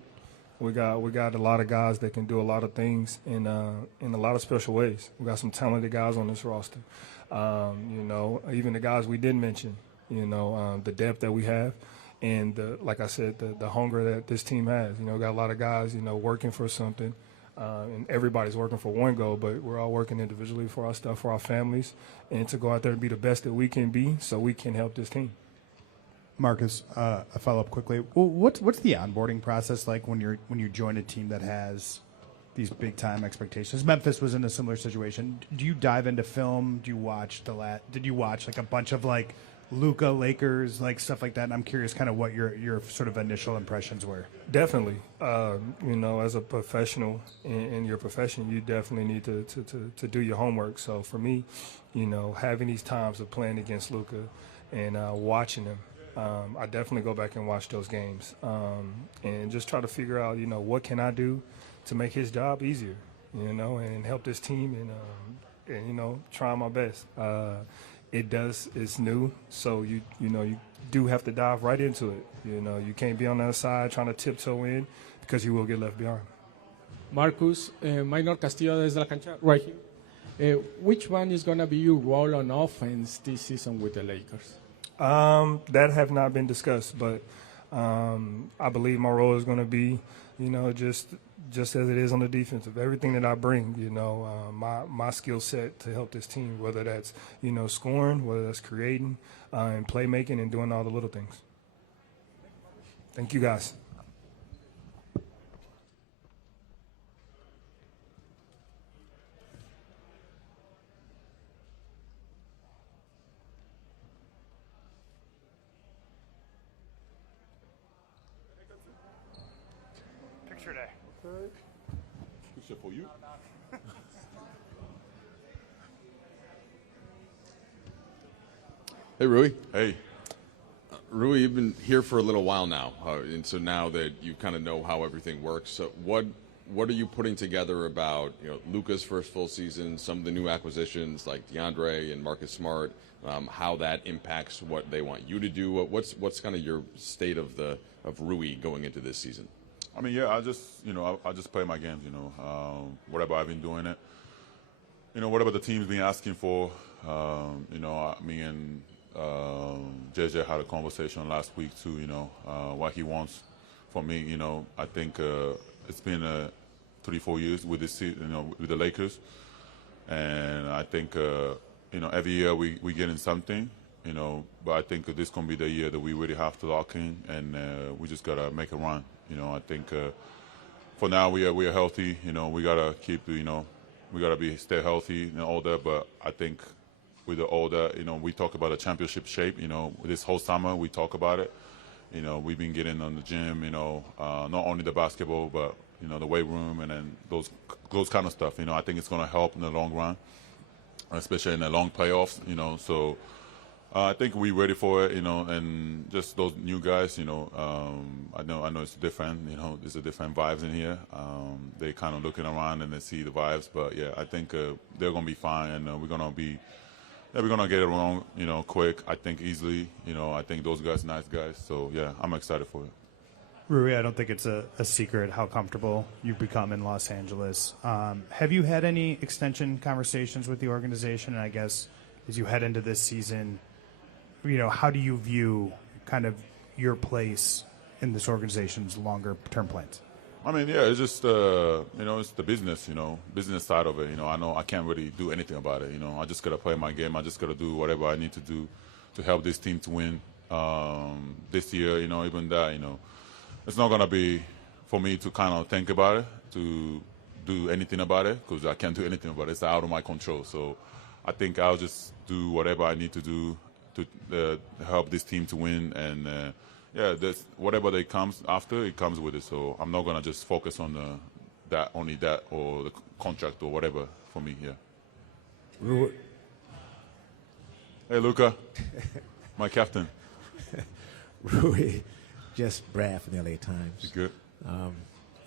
We got a lot of guys that can do a lot of things in a lot of special ways. We got some talented guys on this roster. Even the guys we didn't mention. The depth that we have, and like I said, the hunger that this team has. We got a lot of guys, working for something, and everybody's working for one goal. But we're all working individually for our stuff, for our families, and to go out there and be the best that we can be, so we can help this team. Marcus, a follow-up quickly. What's the onboarding process like when you join a team that has these big-time expectations? Memphis was in a similar situation. Do you dive into film? Do you watch Did you watch like a bunch of like Luka, Lakers, like stuff like that? And I'm curious, kind of what your sort of initial impressions were. Definitely, as a professional in your profession, you definitely need to do your homework. So for me, having these times of playing against Luka and watching him. I definitely go back and watch those games and just try to figure out, what can I do to make his job easier, and help this team and try my best. It's new, so you do have to dive right into it. You can't be on the other side trying to tiptoe in because you will get left behind. Marcus, Minor Castillo desde la cancha, right here. Which one is going to be your role on offense this season with the Lakers? That have not been discussed, but I believe my role is going to be, just as it is on the defensive. Everything that I bring, my skill set to help this team, whether that's, scoring, whether that's creating, and playmaking, and doing all the little things. Thank you, guys. Picture day. Picture for you. Hey, Rui. Hey. Rui, you've been here for a little while now, and so now that you kind of know how everything works, so what are you putting together about Luka's first full season, some of the new acquisitions like DeAndre and Marcus Smart, how that impacts what they want you to do? What's kind of your state of Rui going into this season? I mean, yeah, I just play my games. Whatever I've been doing it. Whatever the team's been asking for. Me and JJ had a conversation last week too. What he wants from me. I think it's been 3-4 years with this, with the Lakers, and I think every year we getting something. But I think this gonna be the year that we really have to lock in, and we just gotta make a run. I think for now we are healthy. We gotta keep we gotta stay healthy and all that. But I think with all that, we talk about a championship shape. This whole summer we talk about it. We've been getting on the gym. Not only the basketball, but the weight room, and then those kind of stuff. I think it's gonna help in the long run, especially in the long playoffs. So. I think we're ready for it, and just those new guys, I know it's different, there's a different vibes in here. They kind of looking around and they see the vibes, but yeah, I think they're gonna be fine, and we're gonna get it wrong, quick. I think easily, I think those guys, nice guys. So yeah, I'm excited for it. Rui, I don't think it's a secret how comfortable you've become in Los Angeles. Have you had any extension conversations with the organization? And I guess as you head into this season, how do you view kind of your place in this organization's longer-term plans? I mean, yeah, it's just, it's the business, business side of it. I know I can't really do anything about it. I just got to play my game. I just got to do whatever I need to do to help this team to win this year, even that, It's not going to be for me to kind of think about it, to do anything about it, because I can't do anything about it. It's out of my control. So I think I'll just do whatever I need to do to help this team to win, and whatever that comes after, it comes with it. So I'm not gonna just focus on only that or the contract or whatever for me here. Hey, Luka, my captain. Rui, just Brad from the LA Times. Good.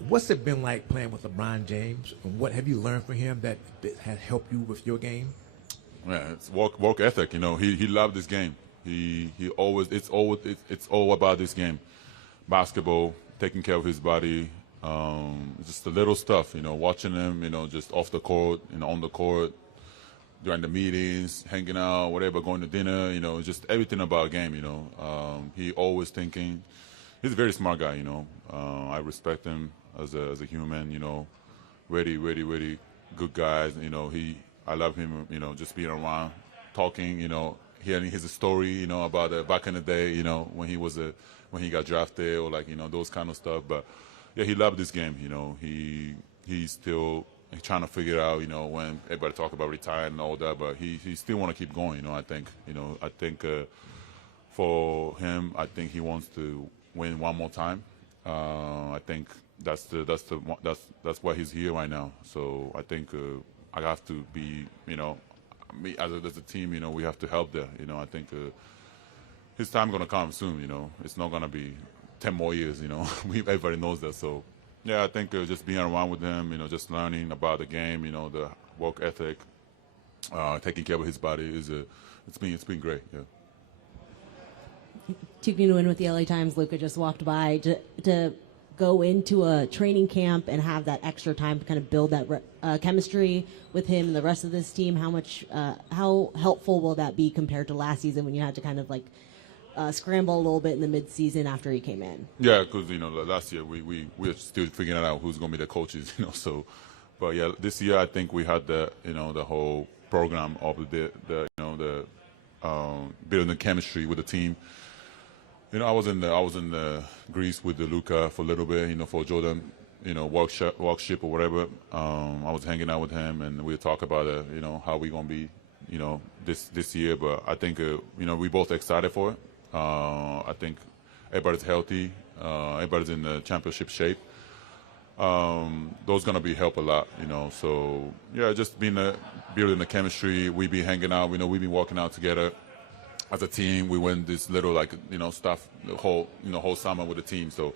What's it been like playing with LeBron James, and what have you learned from him that has helped you with your game? Yeah, it's work ethic. He loved this game. It's all about this game, basketball, taking care of his body, just the little stuff. Watching him, just off the court, on the court, during the meetings, hanging out, whatever, going to dinner. Just everything about a game. He always thinking. He's a very smart guy. I respect him as a human. Really, really, really good guy. I love him, just being around, talking, hearing his story, about back in the day, when he got drafted or those kind of stuff. But yeah, he loved this game. He's still trying to figure out, when everybody talk about retiring and all that, but he still want to keep going. I think, for him, I think he wants to win one more time. I think that's why he's here right now. So I think. I have to be, me as a team, we have to help there. I think his time going to come soon, It's not going to be 10 more years, Everybody knows that. So, yeah, I think just being around with him, just learning about the game, the work ethic, taking care of his body, it's been great, yeah. Tuning in with the LA Times, Luka just walked by to go into a training camp and have that extra time to kind of build that chemistry with him and the rest of this team? How helpful will that be compared to last season when you had to kind of like scramble a little bit in the mid-season after he came in? Yeah, because last year we're still figuring out who's going to be the coaches. So, but yeah, this year I think we had the whole program of the building the chemistry with the team. I was in the Greece with the Luka for a little bit, for Jordan, workshop or whatever. I was hanging out with him and we talk about how we gonna be, this year. But I think we both excited for it. I think everybody's healthy. Everybody's in the championship shape. Those gonna be help a lot, So yeah, just building the chemistry. We be hanging out. We've been working out together as a team. We went this little stuff the whole summer with the team. So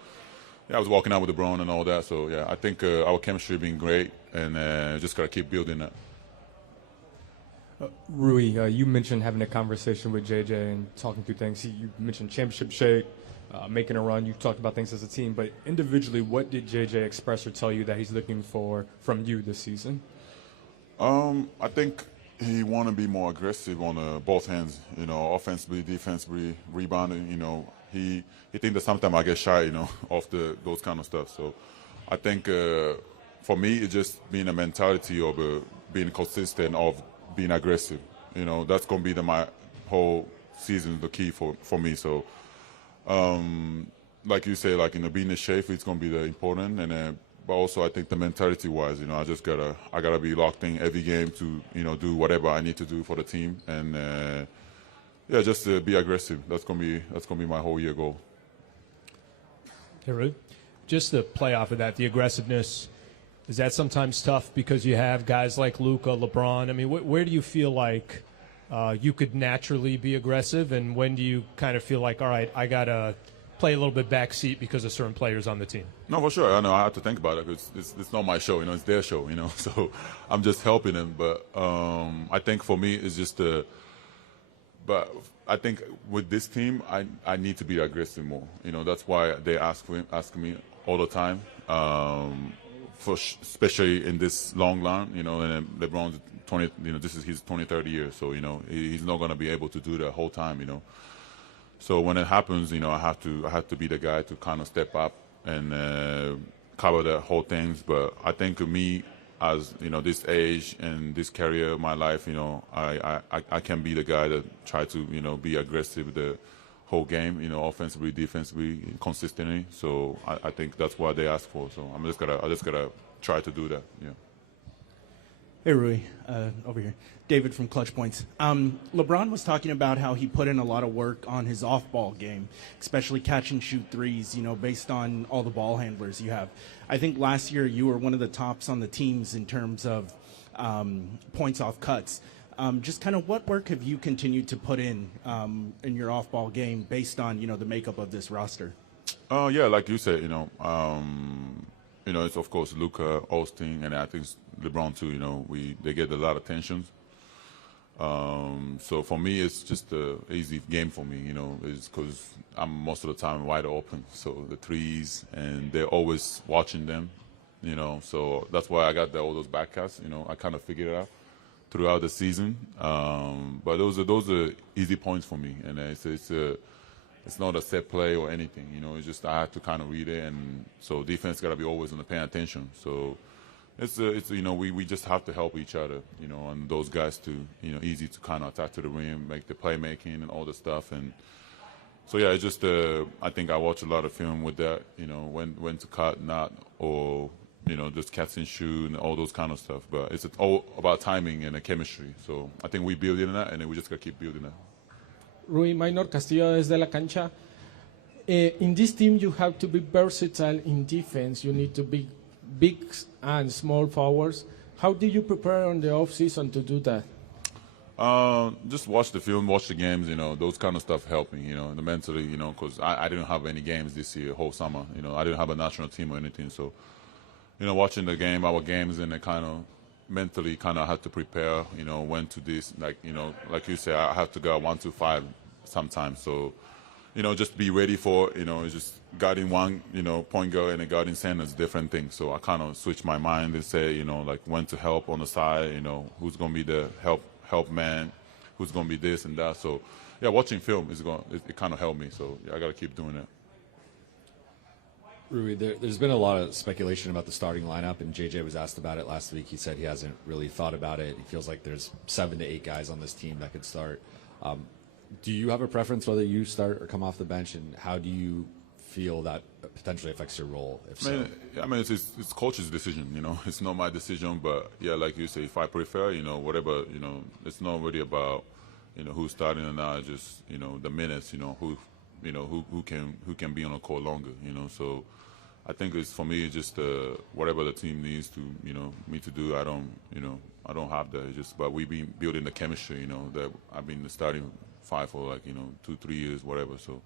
yeah, I was walking out with LeBron and all that. So yeah, I think our chemistry has been great, and just gotta keep building that. Rui, you mentioned having a conversation with JJ and talking through things. You mentioned championship shape, making a run. You talked about things as a team, but individually, what did JJ express or tell you that he's looking for from you this season? I think he want to be more aggressive on both ends, offensively, defensively, rebounding. He thinks that sometimes I get shy, off those kind of stuff. So I think for me, it's just being a mentality of being consistent, of being aggressive. That's going to be my whole season, the key for me. So like you say, being in shape, it's going to be the important. And but also I think the mentality-wise, I gotta be locked in every game to do whatever I need to do for the team, and just be aggressive. That's gonna be my whole year goal. Hey, Rui, just to play off of that, the aggressiveness, is that sometimes tough because you have guys like Luka, LeBron? I mean, where do you feel like you could naturally be aggressive, and when do you kind of feel like, all right, I gotta play a little bit backseat because of certain players on the team? No, for sure. I know I have to think about it because it's not my show, it's their show, So I'm just helping them. But I think for me, it's just but I think with this team, I need to be aggressive more. That's why they ask me all the time. Especially in this long run, and LeBron's 20. This is his 23rd year, so he's not going to be able to do that whole time. So when it happens, I have to be the guy to kind of step up and cover the whole things. But I think me, as this age and this career of my life, I can be the guy that try to be aggressive the whole game, offensively, defensively, consistently. So I think that's what they ask for. So I just gotta try to do that. Yeah. Hey, Rui, over here. David from Clutch Points. LeBron was talking about how he put in a lot of work on his off-ball game, especially catch and shoot threes, based on all the ball handlers you have. I think last year you were one of the tops on the teams in terms of points off cuts. Just kind of what work have you continued to put in your off-ball game based on, the makeup of this roster? Yeah, like you said, it's of course Luka, Austin, and I think LeBron too. They get a lot of attention. So for me, it's just an easy game for me. It's because I'm most of the time wide open. So the threes, and they're always watching them. So that's why I got all those backcasts. I kind of figured it out throughout the season. But those are easy points for me, and it's not a set play or anything. It's just I have to kind of read it, and so defense got to be always on the paying attention. So it's we just have to help each other, and those guys to easy to kind of attack to the rim, make the playmaking and all the stuff, and so yeah, it's just I think I watch a lot of film with that, when to cut, not, or just catch and shoot and all those kind of stuff. But it's all about timing and chemistry. So I think we build in that, and then we just gotta keep building that. Rui, Minor Castillo desde la cancha. In this team, you have to be versatile in defense. You need to be big and small forwards. How do you prepare on the off-season to do that? Just watch the film, watch the games. Those kind of stuff help me. The mentally. Because I didn't have any games this year, whole summer. I didn't have a national team or anything. So, watching our games, and I kind of mentally had to prepare. When to this, like you say, I have to go 1 to 5 sometimes. So, just be ready for, just guarding one, point guard and a guarding center is different things. So I kind of switch my mind and say, like when to help on the side, who's going to be the help man, who's going to be this and that. So, yeah, watching film it kind of helped me. So, yeah, I got to keep doing it. Rui, there's been a lot of speculation about the starting lineup, and JJ was asked about it last week. He said he hasn't really thought about it. He feels like there's 7 to 8 guys on this team that could start. Do you have a preference whether you start or come off the bench, and how do you feel that potentially affects your role? If so, it's coach's decision. It's not my decision. But yeah, like you say, if I prefer, whatever, it's not really about, who's starting or not. Just the minutes, who can be on a court longer. So I think it's for me just whatever the team needs to me to do. I don't have that. It's just but we've been building the chemistry. That I've been starting 5 for 2-3 years, whatever. So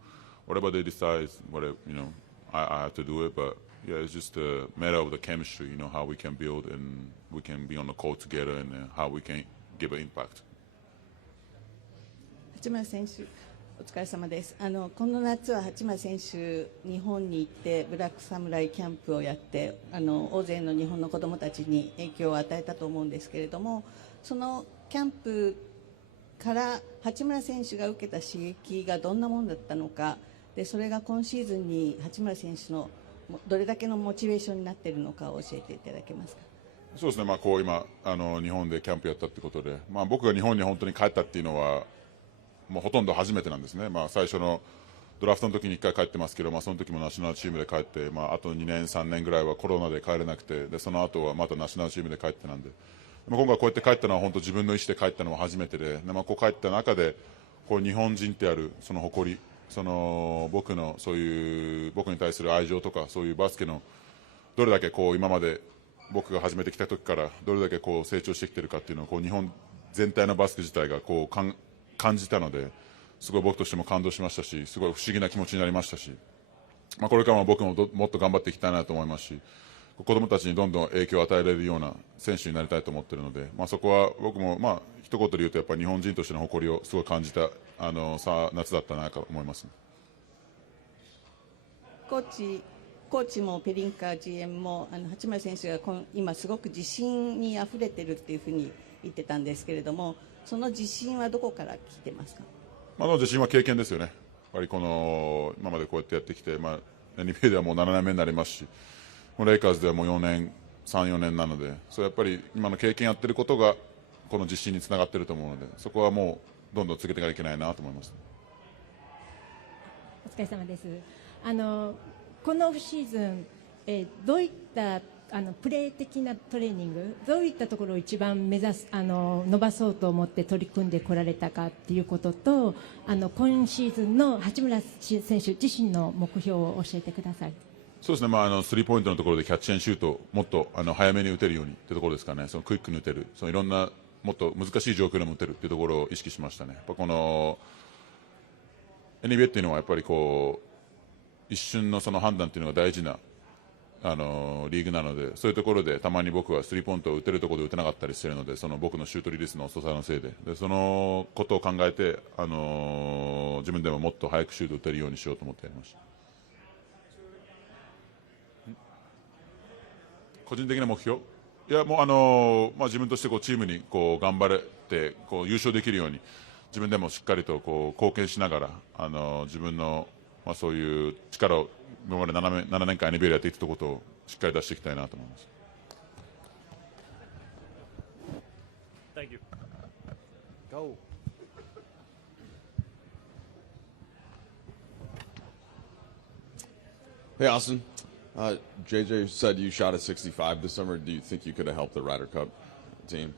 whatever they decide, whatever I have to do it. But yeah, it's just a matter of the chemistry. How we can build and we can be on the court together and how we can give an impact. 八村選手、お疲れ様です。この夏は八村選手、日本に行ってブラックサムライキャンプをやって、大勢の日本の子どもたちに影響を与えたと思うんですけれども、そのキャンプから八村選手が受けた刺激がどんなものだったのか、でそれが今シーズンに八村選手のどれだけのモチベーションになっているのかを教えていただけますか。そうですね。こう今日本でキャンプやったってことで、僕が日本に本当に帰ったっていうのは。もうほとんど初めてなんですね。最初のドラフトの時に1回帰ってますけど、その時もナショナルチームで帰って、あと2年3年ぐらいはコロナで帰れなくて、でその後はまたナショナルチームで帰ってなんで、今回こうやって帰ったのは本当自分の意思で帰ったのは初めてで、こう帰った中でこう日本人ってあるその誇り、僕のそういう僕に対する愛情とかそういうバスケのどれだけこう今まで僕が始めてきた時からどれだけこう成長してきてるかっていうのをこう日本全体のバスケ自体がこう感じたので、すごい僕としても感動しましたし、すごい不思議な気持ちになりましたし、これからも僕ももっと頑張っていきたいなと思いますし、子どもたちにどんどん影響を与えられるような選手になりたいと思っているので、そこは僕も一言で言うとやっぱり日本人としての誇りをすごい感じた夏だったなと思います、ね。コーチもペリンカー GM も八村選手が今すごく自信にあふれてるっていうふうに言ってたんですけれども、その自信はどこから来てますか。自信は経験ですよね。やっぱり今までこうやってやってきて、NBA ではもう7年目になりますし、レイカーズではもう3、4年なので、やっぱり今の経験やってることがこの自信につながっていると思うので、そこはもうどんどん続けていかなきゃいけないなと思います。お疲れ様です。このオフシーズン、どういったプレー的なトレーニング、どういったところを一番伸ばそうと思って取り組んでこられたかっていうことと、今シーズンの八村選手自身の目標を教えてください。そうですね。スリーポイントのところでキャッチ&シュートをもっと早めに打てるようにというところですかね。クイックに打てる、いろんなもっと難しい状況でも打てるというところを意識しましたね。やっぱこの NBA っていうのはやっぱりこう一瞬の判断というのが大事なリーグなので、そういうところでたまに僕はスリーポイントを打てるところで打てなかったりしているので、僕のシュートリリースの遅さのせいで、そのことを考えて、自分でももっと早くシュートを打てるようにしようと思ってやりました。個人的な目標、いやもう自分としてチームに頑張れて優勝できるように自分でもしっかりと貢献しながら自分のそういう力を今まで7年間 NBA でやってきたことをしっかり出していきたいなと思います。Thank you. Go. Hey, Austin. JJ said you shot a 65 this summer. Do you think you could have helped the Ryder Cup team?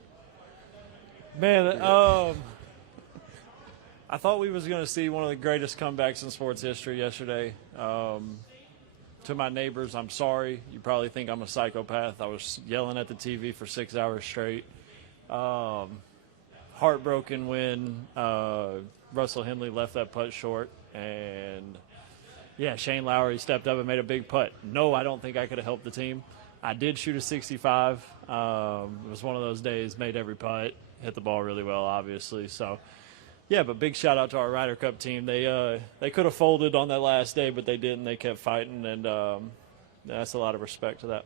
Man, I thought we was going to see one of the greatest comebacks in sports history yesterday. To my neighbors, I'm sorry. You probably think I'm a psychopath. I was yelling at the TV for 6 hours straight. Heartbroken when Russell Henley left that putt short. And, yeah, Shane Lowry stepped up and made a big putt. No, I don't think I could have helped the team. I did shoot a 65. It was one of those days, made every putt, hit the ball really well, obviously. So Yeah, but big shout out to our Ryder Cup team. They could have folded on that last day, but they didn't. They kept fighting, and that's a lot of respect to that.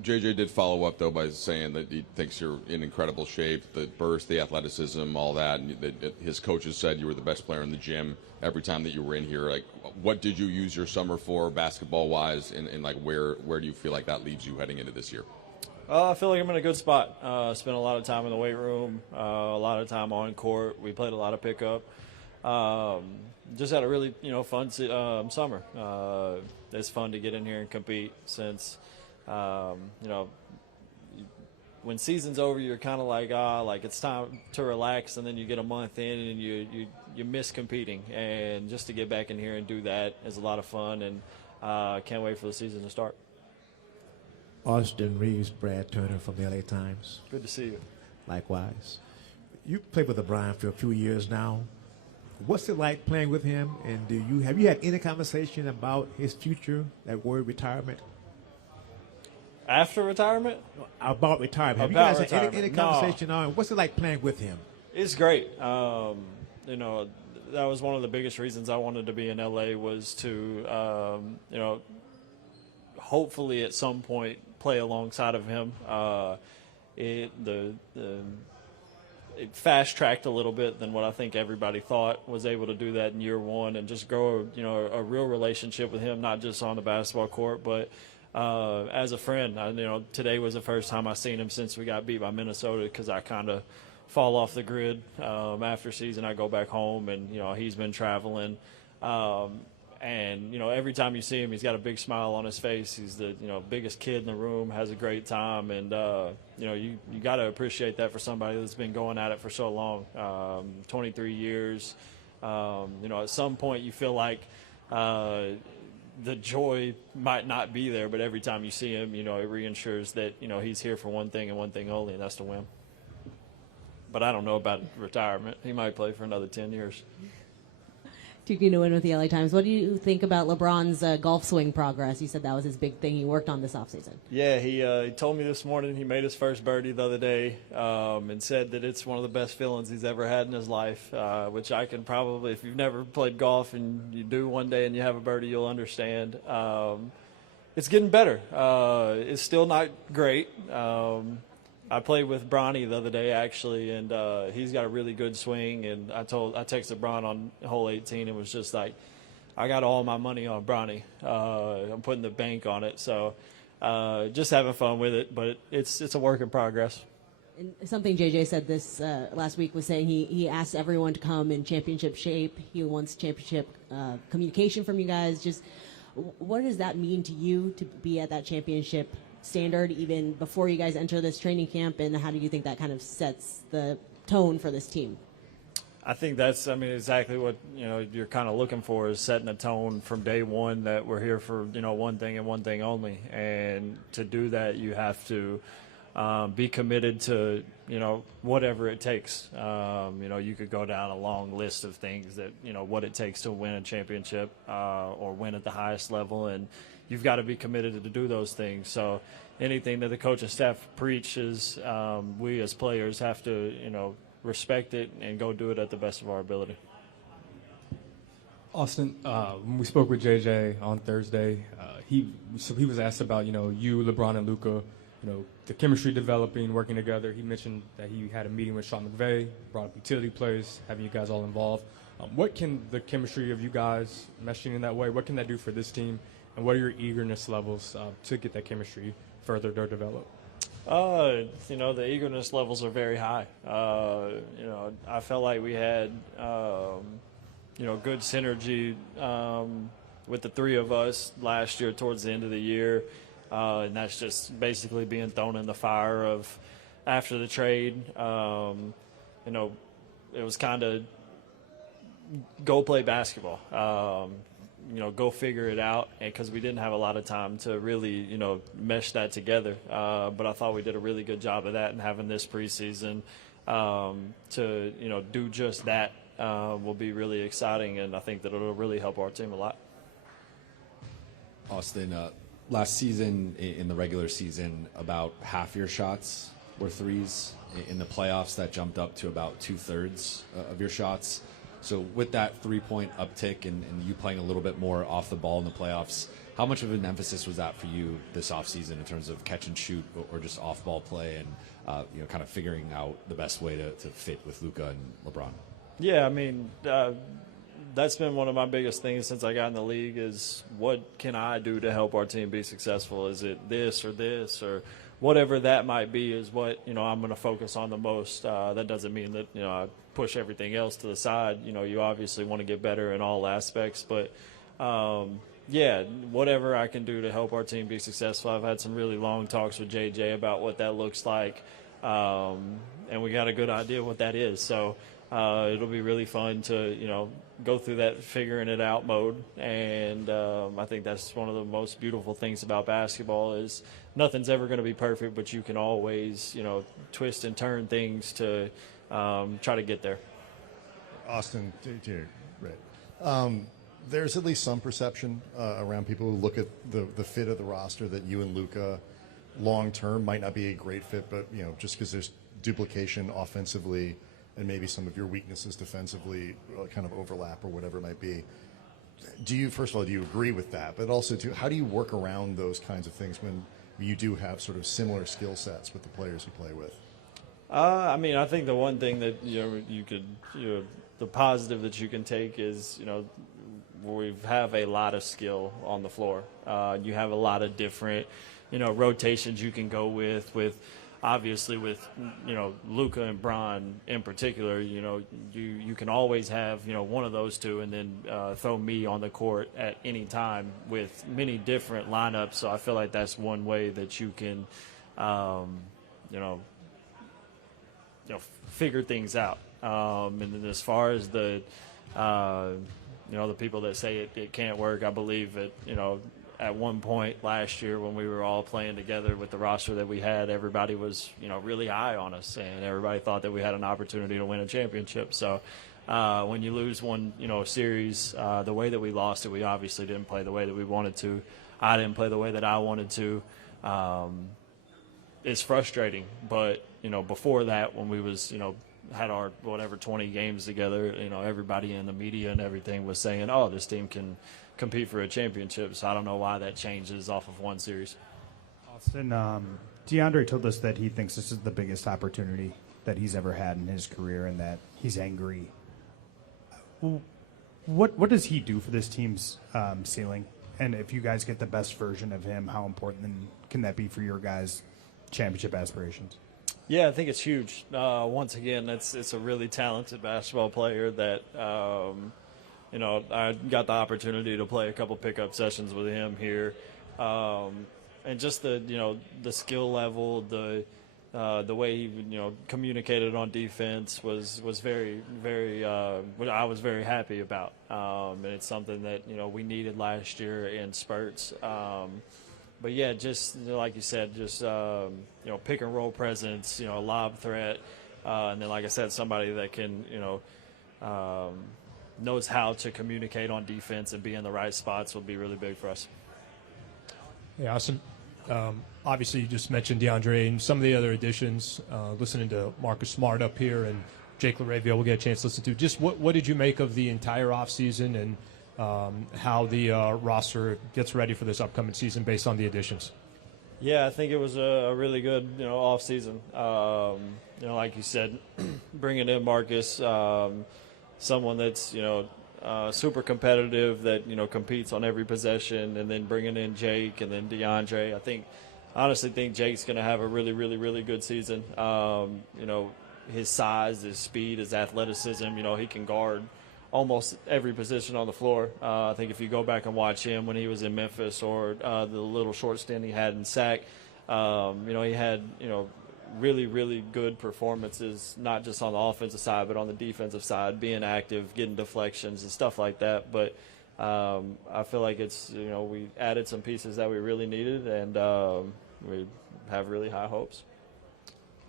JJ did follow up, though, by saying that he thinks you're in incredible shape, the burst, the athleticism, all that. And his coaches said you were the best player in the gym every time that you were in here. Like, what did you use your summer for, basketball-wise, and like where do you feel like that leaves you heading into this year? I feel like I'm in a good spot. Spent a lot of time in the weight room, a lot of time on court. We played a lot of pickup. Just had a really, fun summer. It's fun to get in here and compete since, when season's over, you're kind of like it's time to relax, and then you get a month in and you miss competing. And just to get back in here and do that is a lot of fun, and can't wait for the season to start. Austin Reaves, Brad Turner from the LA Times. Good to see you. Likewise. You played with LeBron for a few years now. What's it like playing with him? And have you had any conversation about his future, that word retirement? After retirement? About retirement. Have About you guys had any retirement. conversation on what's it like playing with him? It's great. That was one of the biggest reasons I wanted to be in LA was to, hopefully at some point play alongside of him. It fast tracked a little bit than what I think everybody thought. Was able to do that in year one and just grow, a real relationship with him, not just on the basketball court, but as a friend. Today was the first time I seen him since we got beat by Minnesota because I kind of fall off the grid after season. I go back home, and he's been traveling. And every time you see him, he's got a big smile on his face. He's the biggest kid in the room, has a great time, and you got to appreciate that for somebody that's been going at it for so long, 23 years. At some point you feel like the joy might not be there, but every time you see him, it reinsures that he's here for one thing and one thing only, and that's to win. But I don't know about retirement. He might play for another 10 years. Tuki to win with the LA Times. What do you think about LeBron's golf swing progress? You said that was his big thing he worked on this offseason. Yeah, he told me this morning he made his first birdie the other day and said that it's one of the best feelings he's ever had in his life, which I can probably, if you've never played golf and you do one day and you have a birdie, you'll understand. It's getting better. It's still not great. I played with Bronny the other day, actually, and he's got a really good swing. And I texted Bron on hole 18 and was just like, I got all my money on Bronny. I'm putting the bank on it. So just having fun with it, but it's a work in progress. And something JJ said this last week was saying he asked everyone to come in championship shape. He wants championship communication from you guys. Just what does that mean to you to be at that championship standard even before you guys enter this training camp, and how do you think that kind of sets the tone for this team? I think that's, exactly what, you're kind of looking for is setting a tone from day one that we're here for, one thing and one thing only. And to do that, you have to be committed to, whatever it takes. You could go down a long list of things that, what it takes to win a championship or win at the highest level. And you've got to be committed to do those things. So anything that the coaching staff preaches, we as players have to, respect it and go do it at the best of our ability. Austin, when we spoke with JJ on Thursday, he was asked about, you, LeBron and Luka, the chemistry developing, working together. He mentioned that he had a meeting with Sean McVay, brought up utility plays, having you guys all involved. What can the chemistry of you guys meshing in that way, what can that do for this team? And what are your eagerness levels to get that chemistry further developed? The eagerness levels are very high. I felt like we had, good synergy with the three of us last year towards the end of the year. And that's just basically being thrown in the fire of after the trade. It was kind of go play basketball. Go figure it out, because we didn't have a lot of time to really, mesh that together. But I thought we did a really good job of that, and having this preseason to, do just that will be really exciting, and I think that it'll really help our team a lot. Austin, last season in the regular season, about half your shots were threes. In the playoffs, that jumped up to about 2/3 of your shots. So with that 3-point uptick and you playing a little bit more off the ball in the playoffs, how much of an emphasis was that for you this offseason in terms of catch and shoot or just off-ball play and kind of figuring out the best way to fit with Luka and LeBron? Yeah, I mean, that's been one of my biggest things since I got in the league is what can I do to help our team be successful? Is it this or whatever that might be is what, I'm going to focus on the most. That doesn't mean that, I push everything else to the side. You obviously want to get better in all aspects, but yeah, whatever I can do to help our team be successful. I've had some really long talks with JJ about what that looks like, and we got a good idea what that is. So it'll be really fun to, go through that figuring it out mode. And I think that's one of the most beautiful things about basketball is nothing's ever going to be perfect, but you can always, twist and turn things to try to get there. Austin, right. There's at least some perception around people who look at the fit of the roster that you and Luka long term might not be a great fit, but just because there's duplication offensively and maybe some of your weaknesses defensively kind of overlap or whatever it might be. First of all, do you agree with that? But also, how do you work around those kinds of things when you do have sort of similar skill sets with the players you play with? I mean, I think the one thing that the positive that you can take is we have a lot of skill on the floor. You have a lot of different rotations you can go with obviously with Luka and Bron in particular. You can always have one of those two and then throw me on the court at any time with many different lineups. So I feel like that's one way that you can figure things out. And then as far as the the people that say it can't work, I believe that at one point last year when we were all playing together with the roster that we had, everybody was really high on us, and everybody thought that we had an opportunity to win a championship. So when you lose one series the way that we lost it, we obviously didn't play the way that we wanted to. I didn't play the way that I wanted to. It's frustrating, but before that, when we was had our 20 games together, everybody in the media and everything was saying, oh, this team can compete for a championship. So I don't know why that changes off of one series. Austin, DeAndre told us that he thinks this is the biggest opportunity that he's ever had in his career and that he's angry. What does he do for this team's ceiling? And if you guys get the best version of him, how important can that be for your guys' championship aspirations? Yeah, I think it's huge. Once again, it's a really talented basketball player that, I got the opportunity to play a couple pickup sessions with him here. And just the skill level, the way he, communicated on defense was very, very, I was very happy about. And it's something that, we needed last year in spurts. But yeah, just like you said, just pick and roll presence, lob threat, and then like I said, somebody that can knows how to communicate on defense and be in the right spots will be really big for us. Hey, Austin. Obviously, you just mentioned DeAndre and some of the other additions. Listening to Marcus Smart up here and Jake LaRavia, we'll get a chance to listen to. Just what did you make of the entire offseason and how the roster gets ready for this upcoming season based on the additions? Yeah, I think it was a really good, off season. Like you said, bringing in Marcus, someone that's super competitive that competes on every possession, and then bringing in Jake and then DeAndre. I honestly think Jake's going to have a really, really, really good season. His size, his speed, his athleticism. He can guard almost every position on the floor. I think if you go back and watch him when he was in Memphis or the little short stint he had in SAC, he had, really, really good performances, not just on the offensive side, but on the defensive side, being active, getting deflections and stuff like that. But I feel like it's, we added some pieces that we really needed, and we have really high hopes.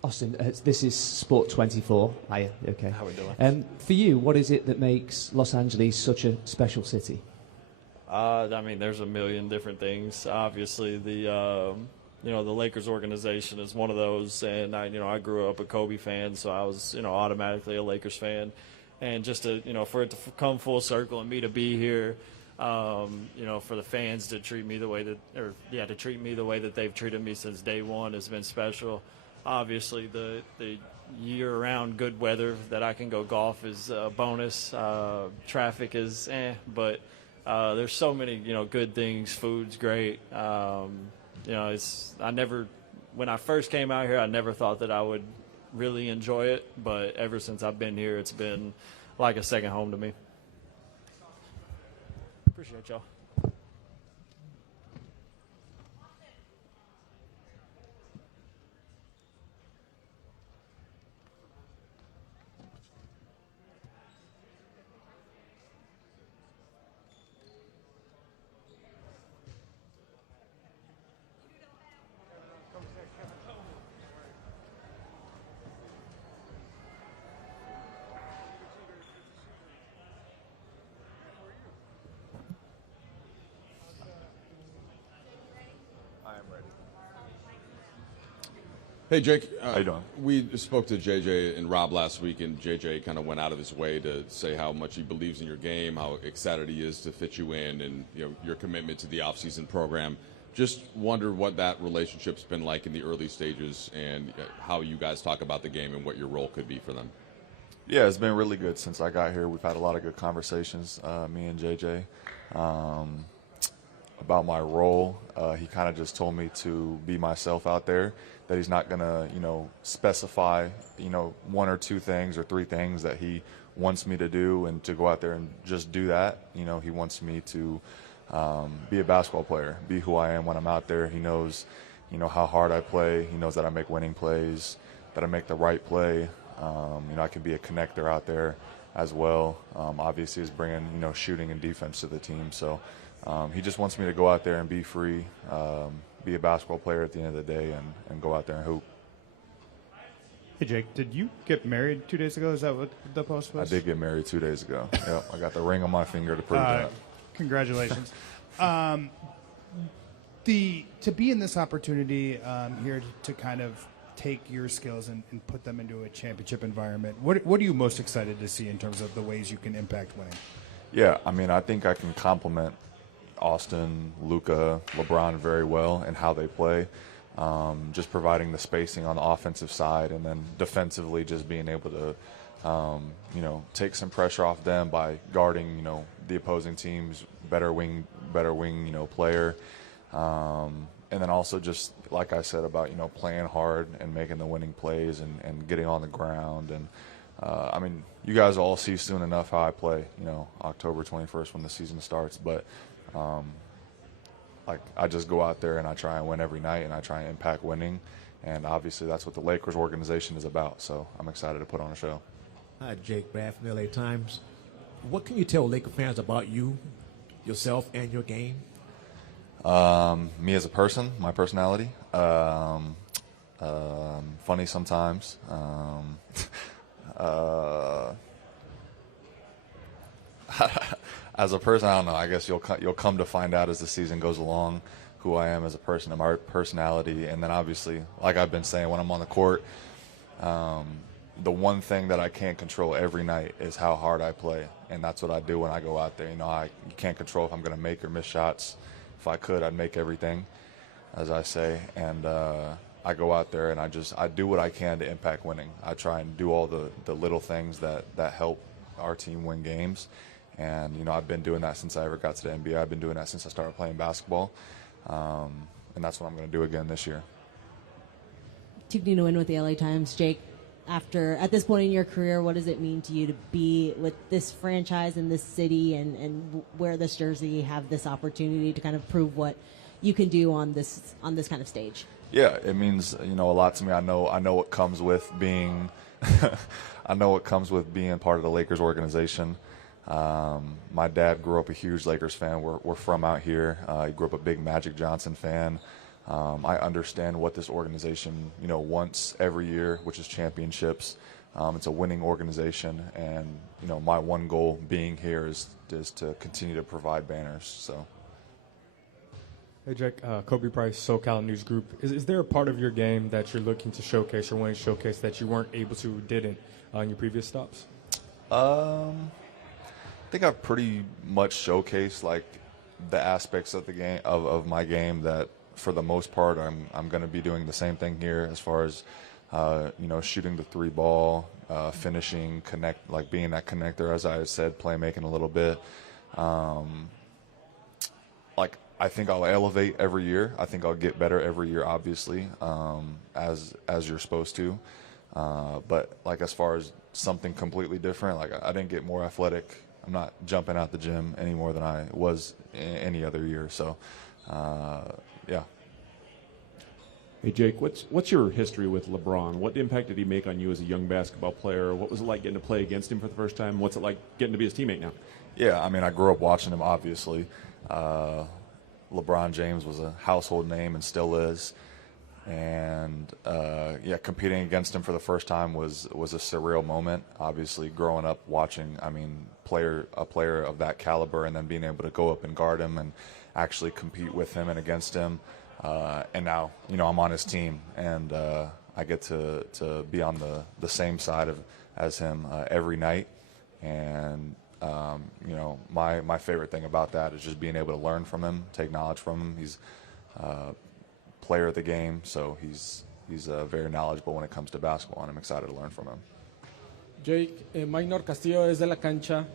Austin, this is Sport 24. Hiya, okay. How are we doing? For you, what is it that makes Los Angeles such a special city? There's a million different things. Obviously, the the Lakers organization is one of those. And I grew up a Kobe fan, so I was, automatically a Lakers fan. And just to, for it to come full circle and me to be here, for the fans to treat me the way that they've treated me since day one has been special. Obviously, the year-round good weather that I can go golf is a bonus. Traffic is but there's so many, good things. Food's great. When I first came out here, I never thought that I would really enjoy it, but ever since I've been here, it's been like a second home to me. Appreciate y'all. Hey, Jake. How you doing? We spoke to JJ and Rob last week, and JJ kind of went out of his way to say how much he believes in your game, how excited he is to fit you in, and your commitment to the offseason program. Just wonder what that relationship's been like in the early stages, and how you guys talk about the game and what your role could be for them. Yeah, it's been really good since I got here. We've had a lot of good conversations, me and JJ, about my role. He kind of just told me to be myself out there, that he's not going to, specify, one or two things or three things that he wants me to do and to go out there and just do that. He wants me to be a basketball player, be who I am when I'm out there. He knows, how hard I play. He knows that I make winning plays, that I make the right play. I can be a connector out there as well. Obviously, is bringing, shooting and defense to the team. So he just wants me to go out there and be free, be a basketball player at the end of the day, and go out there and hoop. Hey, Jake, did you get married 2 days ago? Is that what the post was? I did get married 2 days ago. Yep, I got the ring on my finger to prove that. Congratulations. To be in this opportunity here to kind of take your skills and put them into a championship environment, what are you most excited to see in terms of the ways you can impact winning? Yeah, I think I can complement Austin, Luka, LeBron very well and how they play. Just providing the spacing on the offensive side, and then defensively just being able to, take some pressure off them by guarding, the opposing team's better wing, player. And then also just, like I said, about, playing hard and making the winning plays and getting on the ground. And, you guys will all see soon enough how I play, October 21st when the season starts. But, I just go out there and I try and win every night, and I try and impact winning. And obviously that's what the Lakers organization is about. So I'm excited to put on a show. Hi, Jake Brad from the LA Times. What can you tell Laker fans about you, yourself, and your game? Me as a person, my personality. Funny sometimes. As a person, I don't know. I guess you'll come to find out as the season goes along who I am as a person and my personality. And then obviously, like I've been saying, when I'm on the court, the one thing that I can't control every night is how hard I play, and that's what I do when I go out there. You can't control if I'm going to make or miss shots. If I could, I'd make everything, as I say. And I go out there and I do what I can to impact winning. I try and do all the little things that help our team win games. And, I've been doing that since I ever got to the NBA. I've been doing that since I started playing basketball. And that's what I'm going to do again this year. 2-0 win with the LA Times. Jake, at this point in your career, what does it mean to you to be with this franchise in this city and wear this jersey, have this opportunity to kind of prove what you can do on this kind of stage? Yeah, it means, a lot to me. I know what comes with being part of the Lakers organization. My dad grew up a huge Lakers fan. We're from out here. He grew up a big Magic Johnson fan. I understand what this organization, wants every year, which is championships. It's a winning organization, and my one goal being here is to continue to provide banners. So. Hey, Jake, Kobe Price, SoCal News Group. Is there a part of your game that you're looking to showcase or want to showcase that you weren't able to, didn't in your previous stops? I think I've pretty much showcased like the aspects of the game of my game that, for the most part, I'm going to be doing the same thing here as far as shooting the three ball, finishing, like being that connector, as I said, playmaking a little bit. Like, I think I'll elevate every year. I think I'll get better every year, obviously, as you're supposed to. But like, as far as something completely different, like, I didn't get more athletic. I'm not jumping out the gym any more than I was any other year. So, yeah. Hey, Jake, what's your history with LeBron? What impact did he make on you as a young basketball player? What was it like getting to play against him for the first time? What's it like getting to be his teammate now? Yeah, I mean, I grew up watching him, obviously. LeBron James was a household name and still is. And, competing against him for the first time was a surreal moment. Obviously, growing up watching, I mean, a player of that caliber, and then being able to go up and guard him and actually compete with him and against him. And now, I'm on his team, and I get to be on the same side as him every night. And my favorite thing about that is just being able to learn from him, take knowledge from him. He's player of the game, so he's very knowledgeable when it comes to basketball, and I'm excited to learn from him. Jake, Minor Castillo desde la cancha.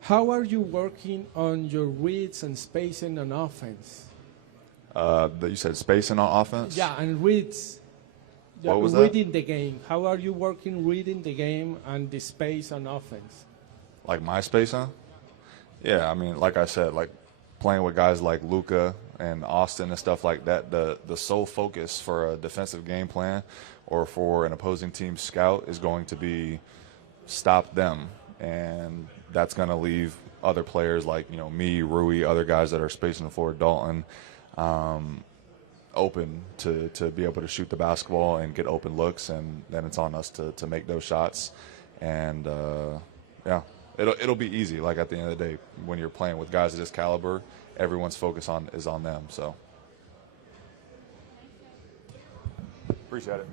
How are you working on your reads and spacing on offense? You said spacing on offense? Yeah, and reads. What was reading the game. How are you working reading the game and the space on offense? Like my spacing? Yeah, I mean, like I said, like playing with guys like Luka and Austin and stuff like that, the sole focus for a defensive game plan or for an opposing team's scout is going to be stop them. And that's going to leave other players like, me, Rui, other guys that are spacing the floor, Dalton, open to be able to shoot the basketball and get open looks, and then it's on us to make those shots. And, it'll be easy. Like, at the end of the day, when you're playing with guys of this caliber, everyone's focus is on them. So, appreciate it.